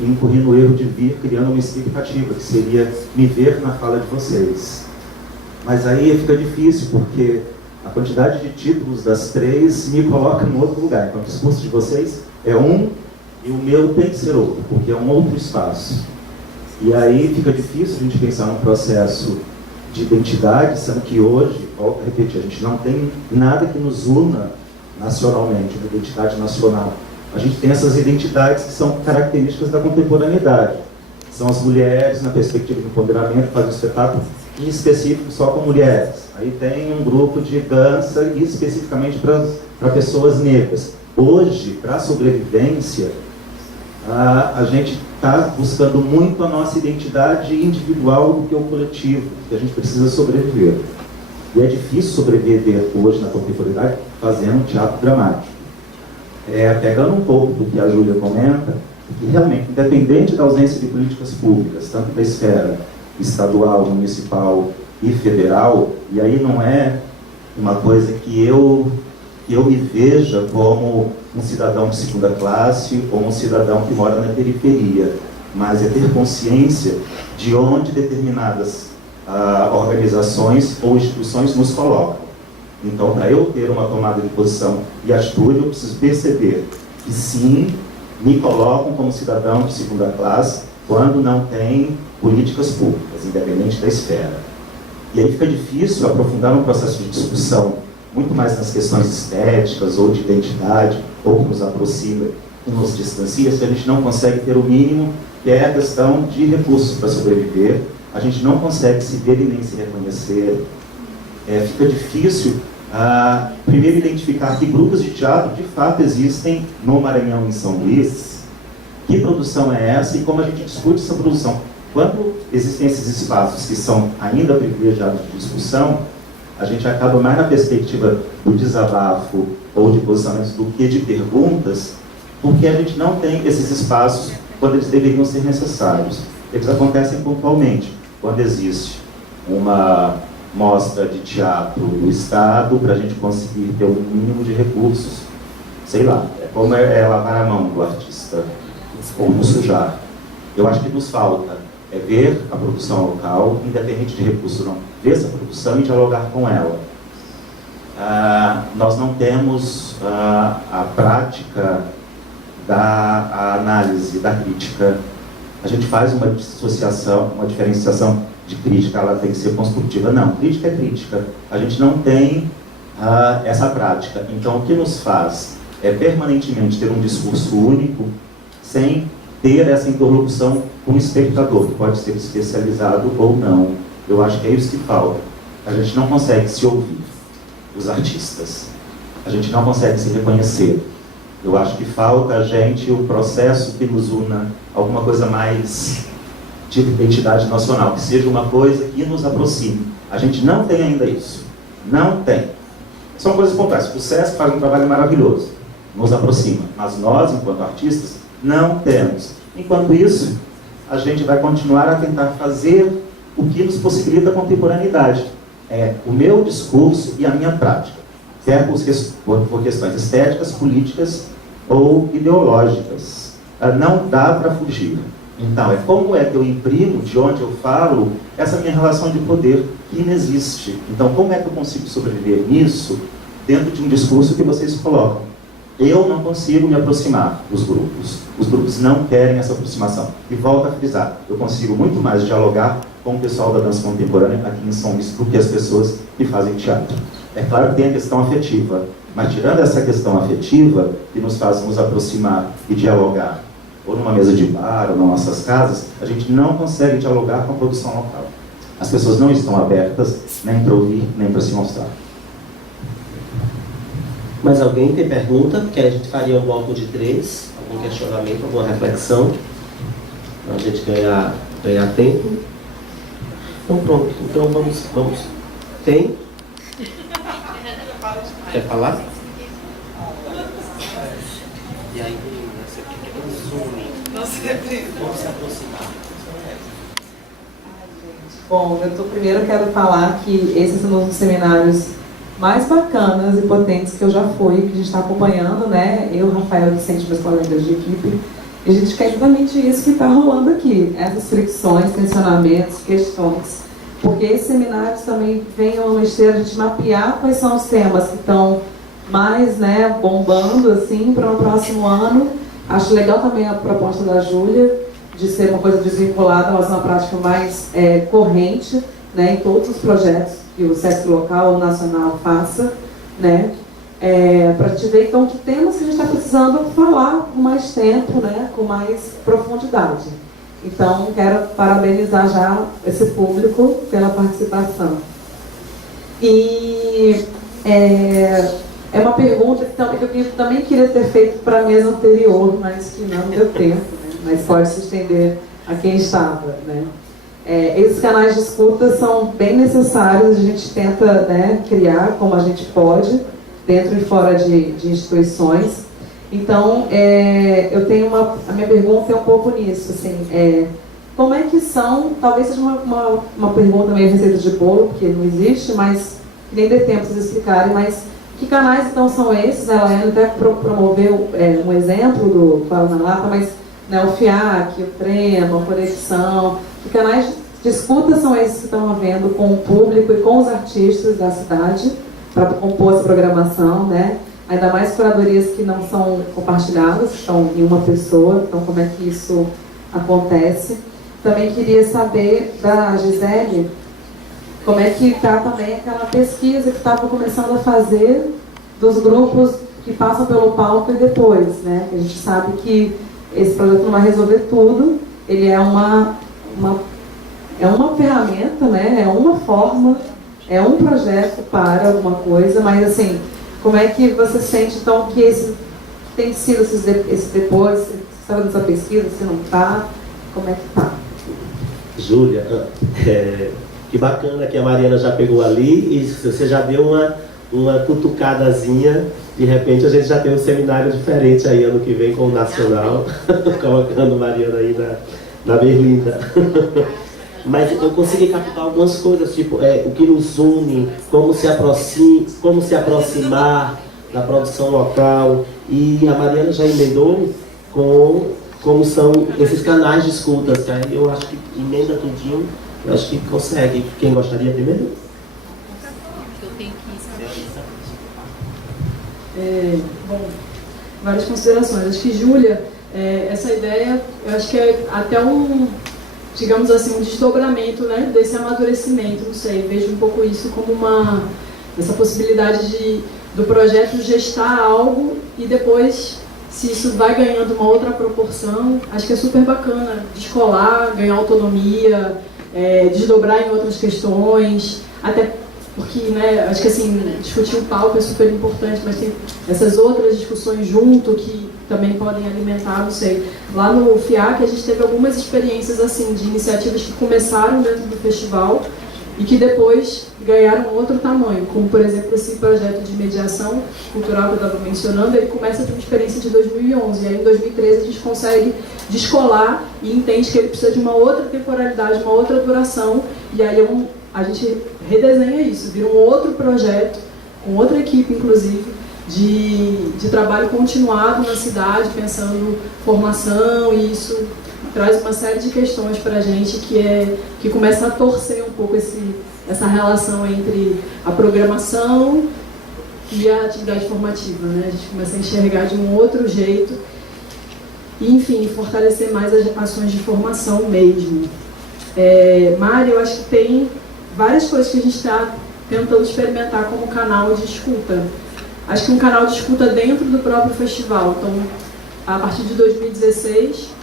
incorri no erro de vir criando uma expectativa, que seria me ver na fala de vocês. Mas aí fica difícil, porque a quantidade de títulos das três me coloca em outro lugar. Então o discurso de vocês é um, e o meu tem que ser outro, porque é um outro espaço. E aí fica difícil a gente pensar num processo de identidade, sendo que hoje, volto a repetir, a gente não tem nada que nos una nacionalmente, uma identidade nacional. A gente tem essas identidades que são características da contemporaneidade. São as mulheres, na perspectiva de empoderamento, fazem um espetáculo em específico só com mulheres. Aí tem um grupo de dança especificamente para pessoas negras. Hoje, para a sobrevivência, a gente está buscando muito a nossa identidade individual do que o coletivo, que a gente precisa sobreviver. E é difícil sobreviver hoje na contemporaneidade fazendo um teatro dramático. Pegando um pouco do que a Júlia comenta, que realmente, independente da ausência de políticas públicas, tanto da esfera estadual, municipal e federal, e aí não é uma coisa que eu me veja como um cidadão de segunda classe ou um cidadão que mora na periferia, mas é ter consciência de onde determinadas organizações ou instituições nos colocam. Então, para eu ter uma tomada de posição e atitude, eu preciso perceber que sim, me colocam como cidadão de segunda classe quando não tem políticas públicas, independente da esfera. E aí fica difícil aprofundar um processo de discussão muito mais nas questões estéticas ou de identidade, ou que nos aproxima e nos distancia, se a gente não consegue ter o mínimo, que é a questão de recursos para sobreviver. A gente não consegue se ver e nem se reconhecer. Fica difícil, primeiro, identificar que grupos de teatro de fato existem no Maranhão e em São Luís, que produção é essa e como a gente discute essa produção. Quando existem esses espaços que são ainda privilegiados de discussão, a gente acaba mais na perspectiva do desabafo ou de posicionamentos do que de perguntas, porque a gente não tem esses espaços quando eles deveriam ser necessários. Eles acontecem pontualmente, quando existe uma mostra de teatro do Estado, para a gente conseguir ter um mínimo de recursos, sei lá, como lavar a mão do artista, ou não sujar. Eu acho que nos falta ver a produção local, independente de recurso não, ver essa produção e dialogar com ela. Nós não temos a prática da análise, da crítica. A gente faz uma dissociação, uma diferenciação de crítica, ela tem que ser construtiva. Não, crítica é crítica. A gente não tem essa prática. Então, o que nos faz é permanentemente ter um discurso único, sem ter essa interlocução com o espectador, que pode ser especializado ou não. Eu acho que é isso que falta. A gente não consegue se ouvir, os artistas. A gente não consegue se reconhecer. Eu acho que falta a gente o processo que nos una, alguma coisa mais de identidade nacional, que seja uma coisa que nos aproxime. A gente não tem ainda isso. Não tem. São coisas pontuais. O SESC faz um trabalho maravilhoso, nos aproxima. Mas nós, enquanto artistas, não temos. Enquanto isso, a gente vai continuar a tentar fazer o que nos possibilita a contemporaneidade. É o meu discurso e a minha prática, quer por questões estéticas, políticas ou ideológicas. Não dá para fugir. Então, como é que eu imprimo, de onde eu falo, essa minha relação de poder que inexiste. Então, como é que eu consigo sobreviver nisso dentro de um discurso que vocês colocam? Eu não consigo me aproximar dos grupos. Os grupos não querem essa aproximação. E volto a frisar, eu consigo muito mais dialogar com o pessoal da dança contemporânea aqui em São Luís do que as pessoas que fazem teatro. É claro que tem a questão afetiva, mas tirando essa questão afetiva, que nos faz nos aproximar e dialogar, ou numa mesa de bar, ou nas nossas casas, a gente não consegue dialogar com a produção local. As pessoas não estão abertas nem para ouvir, nem para se mostrar. Mas alguém tem pergunta? Porque a gente faria um bloco de 3, algum questionamento, alguma reflexão, para a gente ganhar tempo. Então pronto, então vamos. Tem? Quer falar? E aí, vamos se aproximar. Bom, primeiro eu quero falar que esses são os seminários mais bacanas e potentes que eu já fui, que a gente está acompanhando, né? Eu, Rafael, Vicente, meus colegas de equipe, e a gente quer exatamente isso que está rolando aqui, essas fricções, tensionamentos, questões, porque esses seminários também vêm a esteira a gente mapear quais são os temas que estão mais, né, bombando assim para o próximo ano. Acho legal também a proposta da Júlia de ser uma coisa desvinculada, mas uma prática mais corrente, né, em todos os projetos que o SESC local ou nacional faça, né, para te ver então que temas que a gente está precisando falar com mais tempo, né, com mais profundidade. Então, quero parabenizar já esse público pela participação. E é uma pergunta que eu também queria ter feito para a mesa anterior, mas que não deu tempo, né? Mas pode se estender a quem estava, né? Esses canais de escuta são bem necessários, a gente tenta, né, criar como a gente pode, dentro e fora de instituições. Então, eu tenho a minha pergunta é um pouco nisso, assim, como é que são, talvez seja uma pergunta meio receita de bolo, porque não existe, mas que nem dê tempo de vocês explicarem, mas que canais então são esses? A Laiane até promoveu um exemplo do Fala na Lata, mas né, o FIAC, o Trema, a Conexão, que canais de escuta são esses que estão havendo com o público e com os artistas da cidade para compor essa programação, né? Ainda mais curadorias que não são compartilhadas, que estão em uma pessoa, então como é que isso acontece? Também queria saber da Gisele, como é que está também aquela pesquisa que estava começando a fazer dos grupos que passam pelo palco e depois, né? A gente sabe que esse projeto não vai resolver tudo, ele é uma ferramenta, né? É uma forma, é um projeto para alguma coisa, mas assim, como é que você sente então que esse tem sido esse depois, você está fazendo essa pesquisa, se não está, como é que está? Júlia, que bacana que a Mariana já pegou ali e você já deu uma cutucadazinha. De repente a gente já tem um seminário diferente aí ano que vem com o Nacional, colocando Mariana aí na Berlinda. Mas eu consegui captar algumas coisas, tipo o que nos une, como se aproximar da produção local. E a Mariana já emendou com como são esses canais de escutas, que aí eu acho que emenda tudinho, eu acho que consegue. Quem gostaria primeiro? Bom, várias considerações. Acho que, Júlia, essa ideia, eu acho que é até digamos assim, um desdobramento, né, desse amadurecimento, não sei, vejo um pouco isso como essa possibilidade do projeto gestar algo e depois, se isso vai ganhando uma outra proporção, acho que é super bacana descolar, ganhar autonomia, desdobrar em outras questões, até porque, né, acho que assim, discutir o palco é super importante, mas tem essas outras discussões junto que também podem alimentar, não sei. Lá no FIAC a gente teve algumas experiências assim, de iniciativas que começaram dentro do festival e que depois ganharam outro tamanho, como por exemplo esse projeto de mediação cultural que eu estava mencionando, ele começa com uma experiência de 2011, e aí em 2013 a gente consegue descolar e entende que ele precisa de uma outra temporalidade, uma outra duração, e aí a gente redesenha isso, vira um outro projeto, com outra equipe inclusive, de trabalho continuado na cidade, pensando formação, e isso traz uma série de questões para a gente que começa a torcer um pouco essa relação entre a programação e a atividade formativa, né? A gente começa a enxergar de um outro jeito e, enfim, fortalecer mais as ações de formação mesmo. Mari, eu acho que tem várias coisas que a gente está tentando experimentar como canal de escuta. Acho que um canal de escuta dentro do próprio festival. Então, a partir de 2016,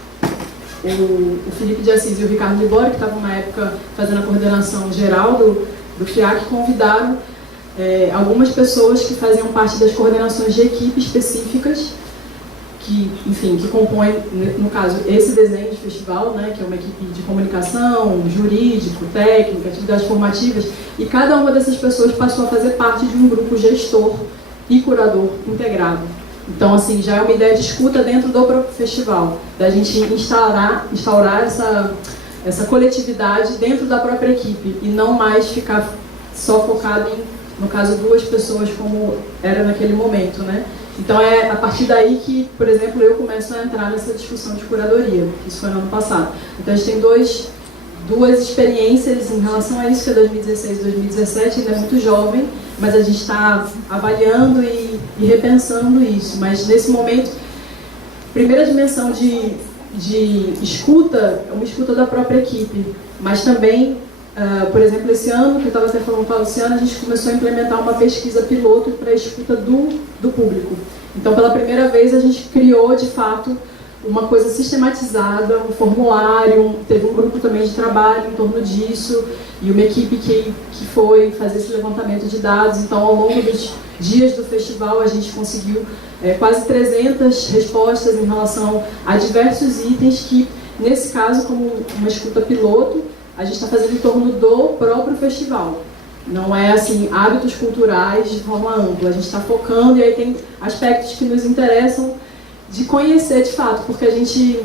o Felipe de Assis e o Ricardo Libório, que estavam na época fazendo a coordenação geral do FIAC, convidaram algumas pessoas que faziam parte das coordenações de equipe específicas, que compõem, no caso, esse desenho de festival, né, que é uma equipe de comunicação, jurídico, técnica, atividades formativas, e cada uma dessas pessoas passou a fazer parte de um grupo gestor e curador integrado. Então, assim, já é uma ideia de escuta dentro do próprio festival, da gente instaurar essa coletividade dentro da própria equipe e não mais ficar só focado em, no caso, 2 pessoas como era naquele momento, né? Então é a partir daí que, por exemplo, eu começo a entrar nessa discussão de curadoria, isso foi no ano passado. Então a gente tem duas experiências em relação a isso, que é 2016 e 2017, ainda é muito jovem, mas a gente está avaliando e repensando isso. Mas nesse momento, primeira dimensão de escuta é uma escuta da própria equipe, mas também, por exemplo, esse ano, que eu estava até falando com a Luciana, a gente começou a implementar uma pesquisa piloto para a escuta do público. Então, pela primeira vez, a gente criou, de fato, uma coisa sistematizada, um formulário, teve um grupo também de trabalho em torno disso, e uma equipe que foi fazer esse levantamento de dados. Então, ao longo dos dias do festival, a gente conseguiu quase 300 respostas em relação a diversos itens que, nesse caso, como uma escuta piloto, a gente está fazendo em torno do próprio festival. Não é, assim, hábitos culturais de forma ampla. A gente está focando, e aí tem aspectos que nos interessam de conhecer de fato, porque a gente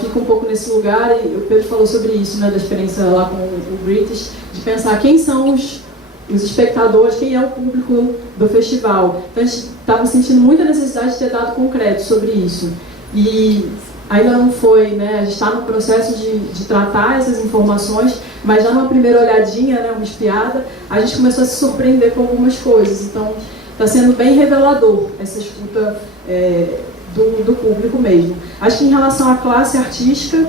fica um pouco nesse lugar, e o Pedro falou sobre isso, né, da experiência lá com o British, de pensar quem são os espectadores, quem é o público do festival. Então a gente estava sentindo muita necessidade de ter dado concreto sobre isso. E ainda não foi, né, a gente está no processo de tratar essas informações, mas já numa primeira olhadinha, né, uma espiada, a gente começou a se surpreender com algumas coisas. Então está sendo bem revelador essa escuta do público mesmo. Acho que em relação à classe artística,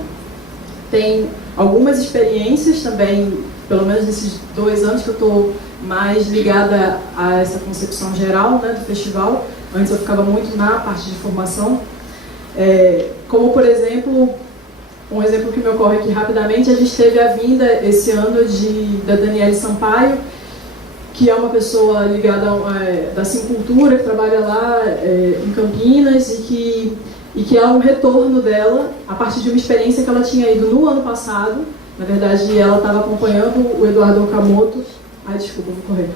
tem algumas experiências também pelo menos nesses 2 anos que eu estou mais ligada a essa concepção geral, né, do festival. Antes eu ficava muito na parte de formação. Como, por exemplo, um exemplo que me ocorre aqui rapidamente, a gente teve a vinda esse ano da Daniele Sampaio, que é uma pessoa ligada da Simcultura, que trabalha lá em Campinas, e que é um retorno dela a partir de uma experiência que ela tinha ido no ano passado. Na verdade, ela estava acompanhando o Eduardo Okamoto. Ai, desculpa, vou correr.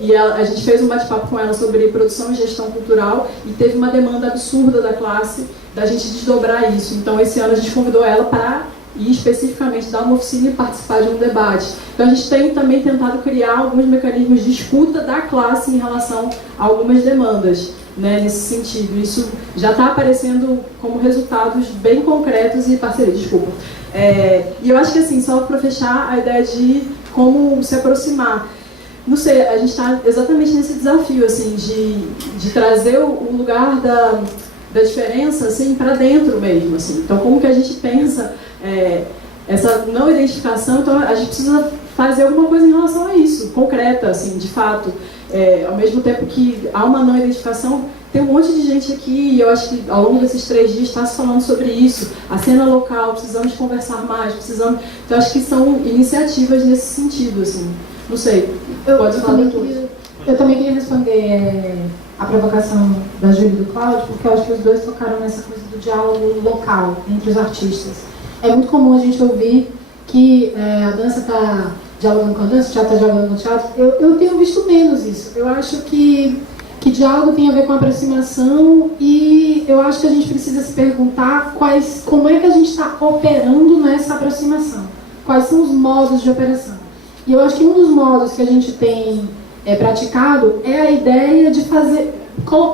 E a gente fez um bate-papo com ela sobre produção e gestão cultural, e teve uma demanda absurda da classe da gente desdobrar isso. Então, esse ano a gente convidou ela para ir especificamente dar uma oficina e participar de um debate. Então, a gente tem também tentado criar alguns mecanismos de escuta da classe em relação a algumas demandas, né, nesse sentido. Isso já está aparecendo como resultados bem concretos e parcerias. Desculpa. E eu acho que, assim, só para fechar, a ideia de como se aproximar. Não sei, a gente está exatamente nesse desafio, assim, de trazer o lugar da diferença, assim, para dentro mesmo, assim. Então, como que a gente pensa essa não identificação? Então, a gente precisa fazer alguma coisa em relação a isso, concreta, assim, de fato. Ao mesmo tempo que há uma não identificação, tem um monte de gente aqui, e eu acho que ao longo desses 3 dias está se falando sobre isso. A cena local, precisamos conversar mais, precisamos... Então, acho que são iniciativas nesse sentido, assim. Não sei, pode falar depois. Eu também queria responder a provocação da Júlia e do Cláudio, porque eu acho que os dois tocaram nessa coisa do diálogo local entre os artistas. É muito comum a gente ouvir que a dança está dialogando com a dança, o teatro está dialogando com o teatro. Eu tenho visto menos isso. Eu acho que diálogo tem a ver com aproximação, e eu acho que a gente precisa se perguntar como é que a gente está operando nessa aproximação. Quais são os modos de operação. E eu acho que um dos modos que a gente tem praticado é a ideia de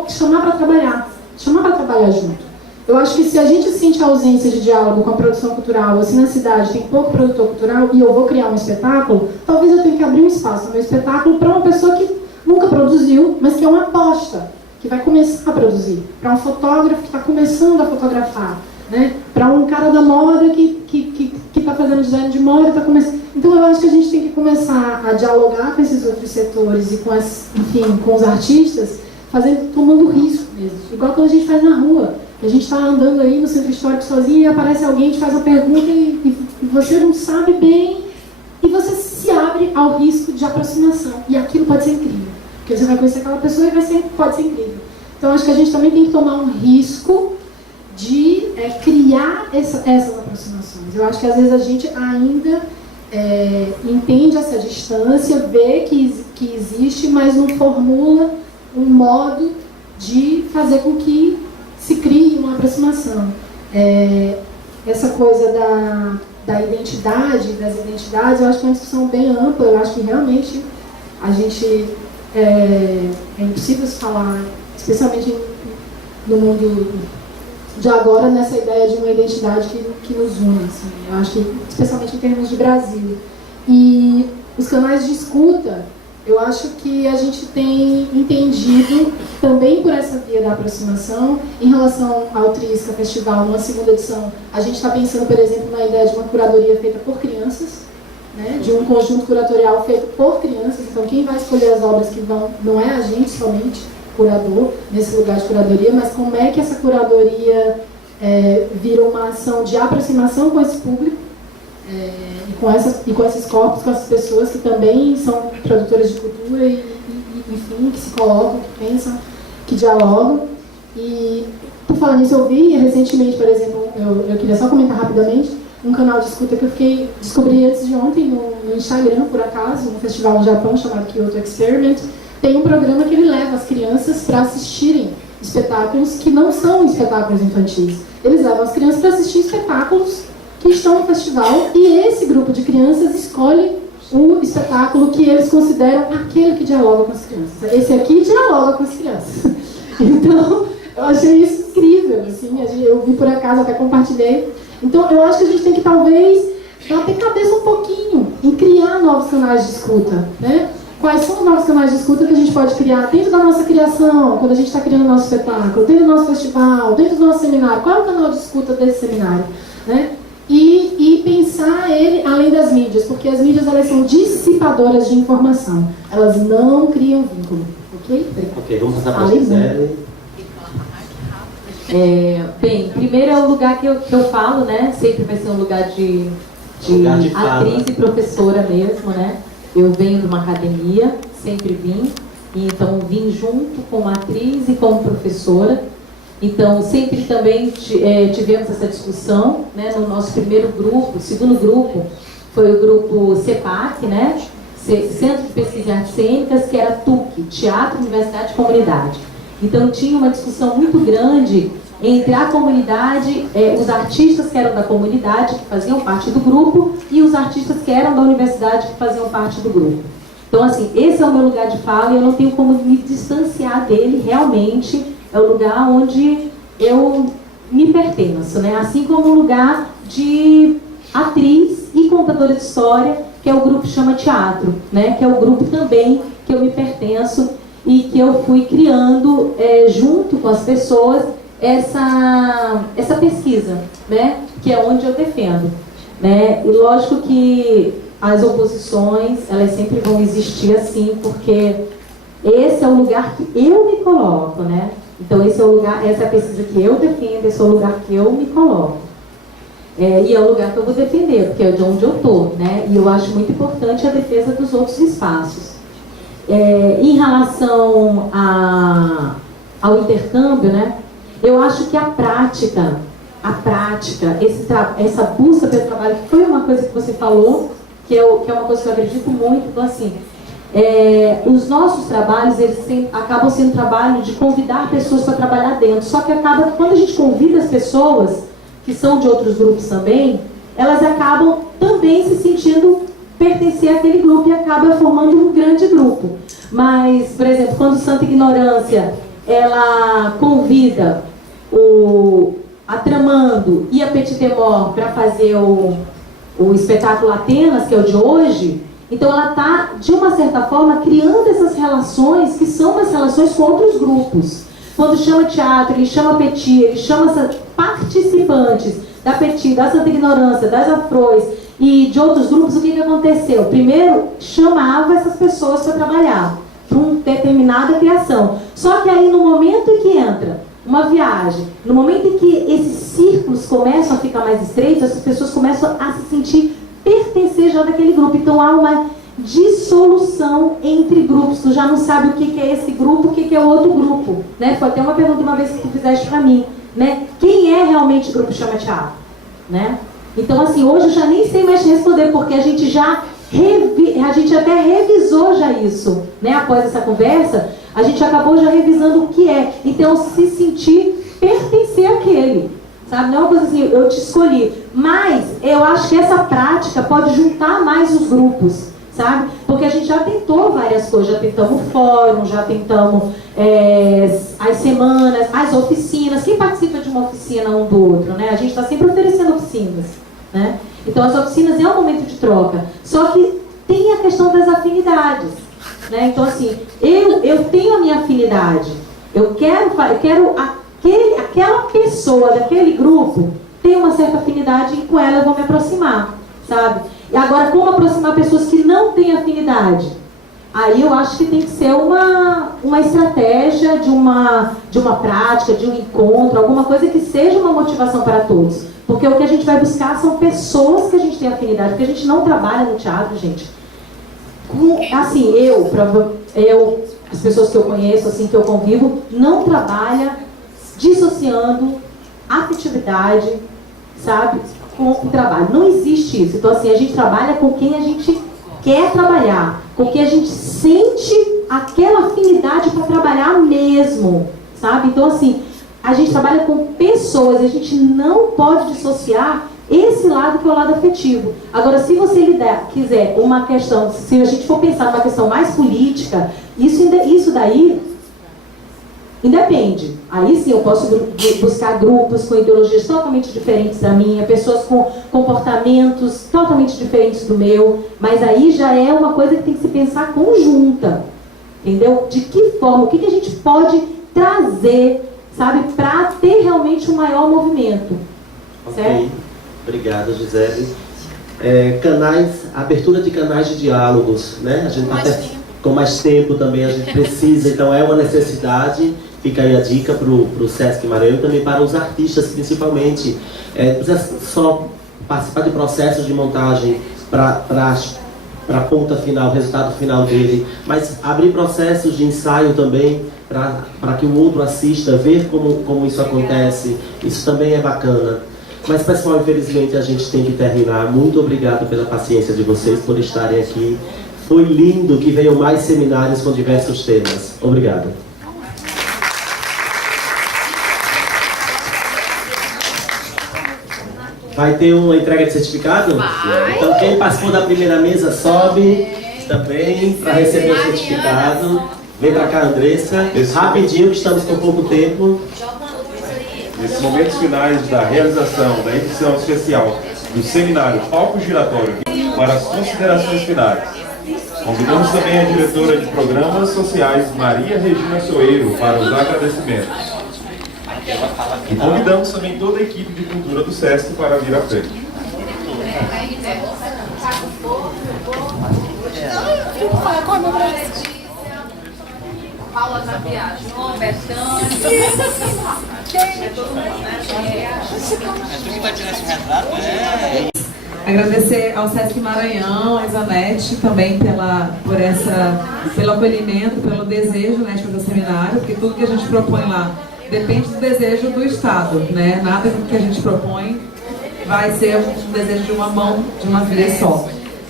chamar para trabalhar junto. Eu acho que se a gente sente a ausência de diálogo com a produção cultural, ou se na cidade tem pouco produtor cultural e eu vou criar um espetáculo, talvez eu tenha que abrir um espaço no meu espetáculo para uma pessoa que nunca produziu, mas que é uma aposta, que vai começar a produzir. Para um fotógrafo que está começando a fotografar, né? Para um cara da moda que está fazendo design de moda, está começando. Então eu acho que a gente tem que começar a dialogar com esses outros setores e com os artistas, tomando risco mesmo. Igual quando a gente faz na rua. A gente está andando aí no centro histórico sozinho e aparece alguém, te faz uma pergunta e você não sabe bem, e você se abre ao risco de aproximação. E aquilo pode ser incrível, porque você vai conhecer aquela pessoa e pode ser incrível. Então acho que a gente também tem que tomar um risco de criar essas aproximações. Eu acho que às vezes a gente ainda entende essa distância, vê que existe, mas não formula um modo de fazer com que se crie uma aproximação. Essa coisa das identidades, eu acho que é uma discussão bem ampla. Eu acho que realmente a gente é impossível se falar, especialmente no mundo de agora, nessa ideia de uma identidade que nos une, assim. Eu acho que, especialmente em termos de Brasil. E os canais de escuta, eu acho que a gente tem entendido, também por essa via da aproximação, em relação ao Trisca Festival, numa segunda edição, a gente está pensando, por exemplo, na ideia de uma curadoria feita por crianças, né, de um conjunto curatorial feito por crianças. Então, quem vai escolher as obras que vão, não é a gente somente, curador, nesse lugar de curadoria, mas como é que essa curadoria vira uma ação de aproximação com esse público, e com esses corpos, com essas pessoas que também são produtoras de cultura enfim, que se colocam, que pensam, que dialogam. E, por falar nisso, eu vi recentemente, por exemplo, eu queria só comentar rapidamente, um canal de escuta que eu descobri antes de ontem no Instagram, por acaso, um festival no Japão chamado Kyoto Experiment. Tem um programa que ele leva as crianças para assistirem espetáculos que não são espetáculos infantis. Eles levam as crianças para assistir espetáculos que estão no festival, e esse grupo de crianças escolhe o espetáculo que eles consideram aquele que dialoga com as crianças. Esse aqui dialoga com as crianças. Então, eu achei isso incrível, assim, eu vi por acaso, até compartilhei. Então, eu acho que a gente tem que, talvez, bater cabeça um pouquinho em criar novos canais de escuta, né? Quais são os novos canais de escuta que a gente pode criar dentro da nossa criação, quando a gente está criando o nosso espetáculo, dentro do nosso festival, dentro do nosso seminário? Qual é o canal de escuta desse seminário, né? E pensar ele além das mídias, porque as mídias elas são dissipadoras de informação, elas não criam vínculo, ok? Ok, vamos passar para a Gisele. Bem, primeiro é o lugar que eu falo, né? Sempre vai ser um lugar de atriz e professora mesmo, né? Eu venho de uma academia, sempre vim, e então vim junto como atriz e como professora. Então, sempre também tivemos essa discussão, né? No nosso primeiro grupo, o segundo grupo, foi o grupo CEPAC, né? Centro de Pesquisa em Artes Cênicas, que era TUC, Teatro, Universidade e Comunidade. Então, tinha uma discussão muito grande entre a comunidade, os artistas que eram da comunidade, que faziam parte do grupo, e os artistas que eram da universidade, que faziam parte do grupo. Então, assim, esse é o meu lugar de fala e eu não tenho como me distanciar dele, realmente. É o lugar onde eu me pertenço, né? Assim como o lugar de atriz e contadora de história, que é o grupo Chama Teatro, né? Que é o grupo também que eu me pertenço e que eu fui criando junto com as pessoas essa pesquisa, né? Que é onde eu defendo, né? E lógico que as oposições, elas sempre vão existir assim, porque esse é o lugar que eu me coloco, né? Então esse é o lugar, essa é a pesquisa que eu defendo, esse é o lugar que eu me coloco. E é o lugar que eu vou defender, porque é de onde eu estou, né? E eu acho muito importante a defesa dos outros espaços. Em relação ao intercâmbio, né? Eu acho que a prática, essa busca pelo trabalho, que foi uma coisa que você falou, que é uma coisa que eu acredito muito, então assim, os nossos trabalhos, eles acabam sendo trabalho de convidar pessoas para trabalhar dentro, só que quando a gente convida as pessoas, que são de outros grupos também, elas acabam também se sentindo pertencer àquele grupo e acaba formando um grande grupo. Mas, por exemplo, quando Santa Ignorância, ela convida a Tramando e a Petit Demor para fazer o espetáculo Atenas, que é o de hoje, então ela está, de uma certa forma, criando essas relações que são umas relações com outros grupos. Quando chama teatro, ele chama Petit, ele chama participantes da Petit, da Santa Ignorância, das Afrois e de outros grupos. O que aconteceu? Primeiro, chamava essas pessoas para trabalhar para uma determinada criação. Só que aí, no momento em que entra uma viagem, no momento em que esses círculos começam a ficar mais estreitos, essas pessoas começam a se sentir pertencer já daquele grupo. Então há uma dissolução entre grupos. Tu já não sabe o que é esse grupo, o que é o outro grupo, né? Foi até uma pergunta uma vez que tu fizeste para mim, né? Quem é realmente o grupo Chama Teatro, né? Então assim, hoje eu já nem sei mais responder, porque a gente até revisou já isso, né? Após essa conversa, a gente acabou já revisando o que é. Então, se sentir pertencer àquele, sabe? Não é uma coisa assim, eu te escolhi. Mas eu acho que essa prática pode juntar mais os grupos, sabe? Porque a gente já tentou várias coisas, já tentamos o fórum, já tentamos as semanas, as oficinas. Quem participa de uma oficina um do outro, né? A gente está sempre oferecendo oficinas, né? Então as oficinas é um momento de troca. Só que tem a questão das afinidades, né? Então assim, eu tenho a minha afinidade. Eu quero aquela pessoa daquele grupo tem uma certa afinidade e com ela eu vou me aproximar, sabe? E agora, como aproximar pessoas que não têm afinidade? Aí eu acho que tem que ser uma estratégia de uma prática, de um encontro, alguma coisa que seja uma motivação para todos. Porque o que a gente vai buscar são pessoas que a gente tem afinidade, porque a gente não trabalha no teatro, gente. Assim, as pessoas que eu conheço, assim, que eu convivo, não trabalha dissociando afetividade, sabe, com o trabalho. Não existe isso. Então, assim, a gente trabalha com quem a gente quer trabalhar, com quem a gente sente aquela afinidade para trabalhar mesmo, sabe? Então, assim, a gente trabalha com pessoas, a gente não pode dissociar esse lado que é o lado afetivo. Agora, se você quiser uma questão, se a gente for pensar numa questão mais política, isso daí independe. Aí sim eu posso buscar grupos com ideologias totalmente diferentes da minha, pessoas com comportamentos totalmente diferentes do meu, mas aí já é uma coisa que tem que se pensar conjunta, entendeu? De que forma, o que a gente pode trazer, sabe, para ter realmente um maior movimento. Ok, certo? Obrigado, Gisele. abertura de canais de diálogos, né? A gente está com mais tempo também, a gente precisa, então é uma necessidade. Fica aí a dica para o Sesc Maranhão e também para os artistas, principalmente. Não precisa só participar de processos de montagem para a ponta final, o resultado final dele, mas abrir processos de ensaio também para que o outro assista, ver como isso acontece. Isso também é bacana. Mas, pessoal, infelizmente a gente tem que terminar. Muito obrigado pela paciência de vocês, por estarem aqui. Foi lindo que venham mais seminários com diversos temas. Obrigado. Vai ter uma entrega de certificado? Vai. Então quem participou da primeira mesa sobe também para receber o certificado. Vem para cá, Andressa. Rapidinho, que estamos com pouco tempo. Nesses momentos finais da realização da edição especial do seminário Palco Giratório, para as considerações finais, convidamos também a diretora de Programas Sociais, Maria Regina Soeiro, para os agradecimentos. E convidamos também toda a equipe de cultura do Sesc para vir à frente. Paula Zapiá, João Betânia. Agradecer ao Sesc Maranhão, a Isanete, também pelo acolhimento, pelo desejo, né, de fazer o seminário, porque tudo que a gente propõe lá depende do desejo do Estado, né? Nada que a gente propõe vai ser um desejo de uma mão, de uma vez só.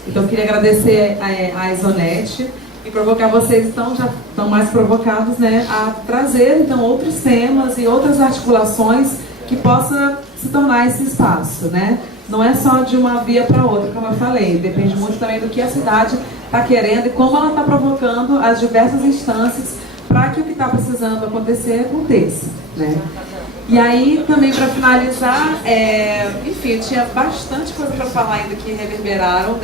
Então eu queria agradecer a Isanete e provocar vocês, então já estão mais provocados, né, a trazer então outros temas e outras articulações que possa se tornar esse espaço, né? Não é só de uma via para outra, como eu falei, depende muito também do que a cidade está querendo e como ela está provocando as diversas instâncias para que o que está precisando acontecer aconteça, né? E aí, também para finalizar, enfim, tinha bastante coisa para falar ainda que reverberaram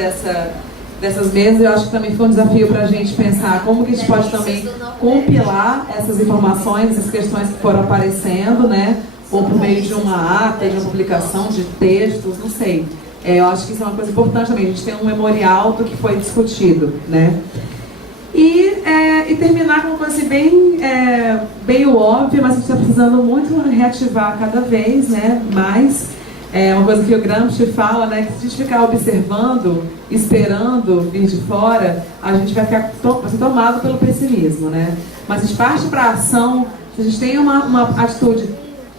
dessas mesas. Eu acho que também foi um desafio para a gente pensar como que a gente pode também compilar essas informações, essas questões que foram aparecendo, né? Ou por meio de uma ata, de uma publicação, de textos, não sei. Eu acho que isso é uma coisa importante também, a gente tem um memorial do que foi discutido, né? E terminar com uma coisa assim, bem óbvia, mas a gente está precisando muito reativar cada vez, né, mais. Uma coisa que o Gramsci fala, né, que se a gente ficar observando, esperando vir de fora, a gente vai ficar tomado pelo pessimismo, né? Mas a gente parte para a ação, se a gente tem uma atitude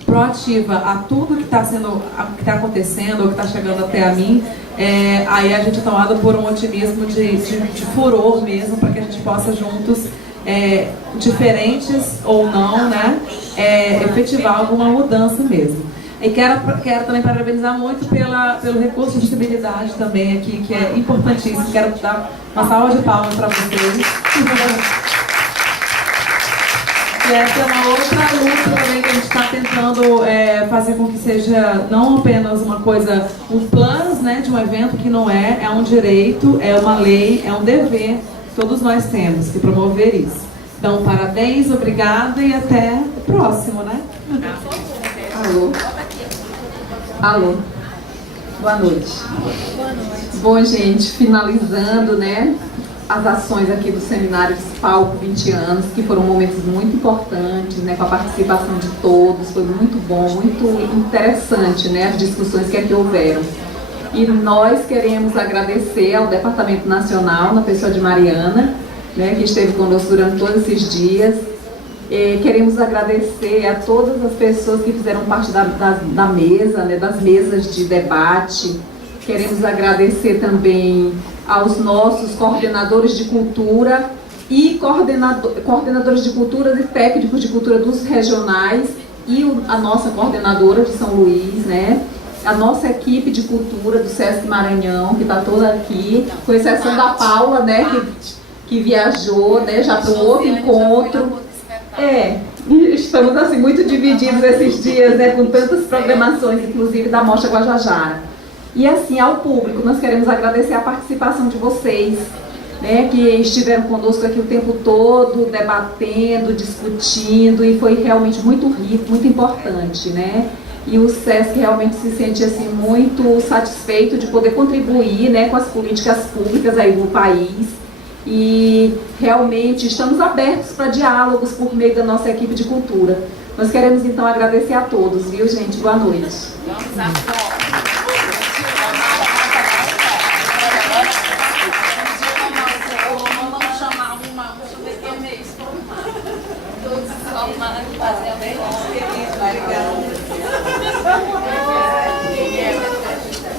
proativa a tudo que está acontecendo ou que está chegando até a mim, aí a gente é tomado por um otimismo de furor mesmo, para que a gente possa juntos, diferentes ou não, né, efetivar alguma mudança mesmo. E quero também parabenizar muito pelo recurso de estabilidade também aqui, que é importantíssimo. Quero dar uma salva de palmas para vocês. E essa é uma outra luta também que a gente está tentando fazer com que seja não apenas uma coisa, um plano, né, de um evento, que não é um direito, é uma lei, é um dever. Todos nós temos que promover isso. Então, parabéns, obrigada e até o próximo, né? Alô. Boa noite. Boa noite. Bom, gente, finalizando, né, as ações aqui do Seminário Palco 20 anos, que foram momentos muito importantes, né, com a participação de todos, foi muito bom, muito interessante, né, as discussões que aqui houveram. E nós queremos agradecer ao Departamento Nacional, na pessoa de Mariana, né, que esteve conosco durante todos esses dias. Queremos agradecer a todas as pessoas que fizeram parte da mesa, né, das mesas de debate. Queremos agradecer também aos nossos coordenadores de cultura e coordenadores de cultura e técnicos de cultura dos regionais e a nossa coordenadora de São Luís, né? A nossa equipe de cultura do Sesc Maranhão, que está toda aqui, com exceção da Paula, né, que viajou, né, já para um outro encontro. Estamos assim muito divididos esses dias, né, com tantas programações, inclusive da Mostra Guajajara. E assim, ao público, nós queremos agradecer a participação de vocês, né, que estiveram conosco aqui o tempo todo, debatendo, discutindo, e foi realmente muito rico, muito importante, né? e o SESC realmente se sente assim, muito satisfeito de poder contribuir, né, com as políticas públicas aí do país. E realmente estamos abertos para diálogos por meio da nossa equipe de cultura. Nós queremos então agradecer a todos, viu, gente? Boa noite. Vamos à vamos chamar uma, deixa eu ver quem é mês. Todos fazer a melhor.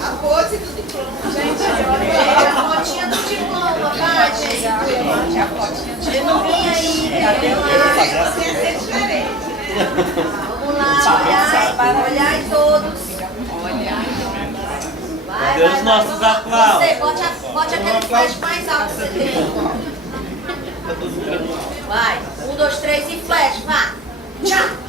A pose do diploma. Gente, a fotinha do diploma, vai, gente. A fotinha do diploma. Não vem aí, você ia ser diferente. Vamos lá, olhar em todos. Olhar. Vai, nossos aplausos. Você, bote aquele flash mais alto que você tem. Vai, 1, 2, 3 e flash, vá. Tchau.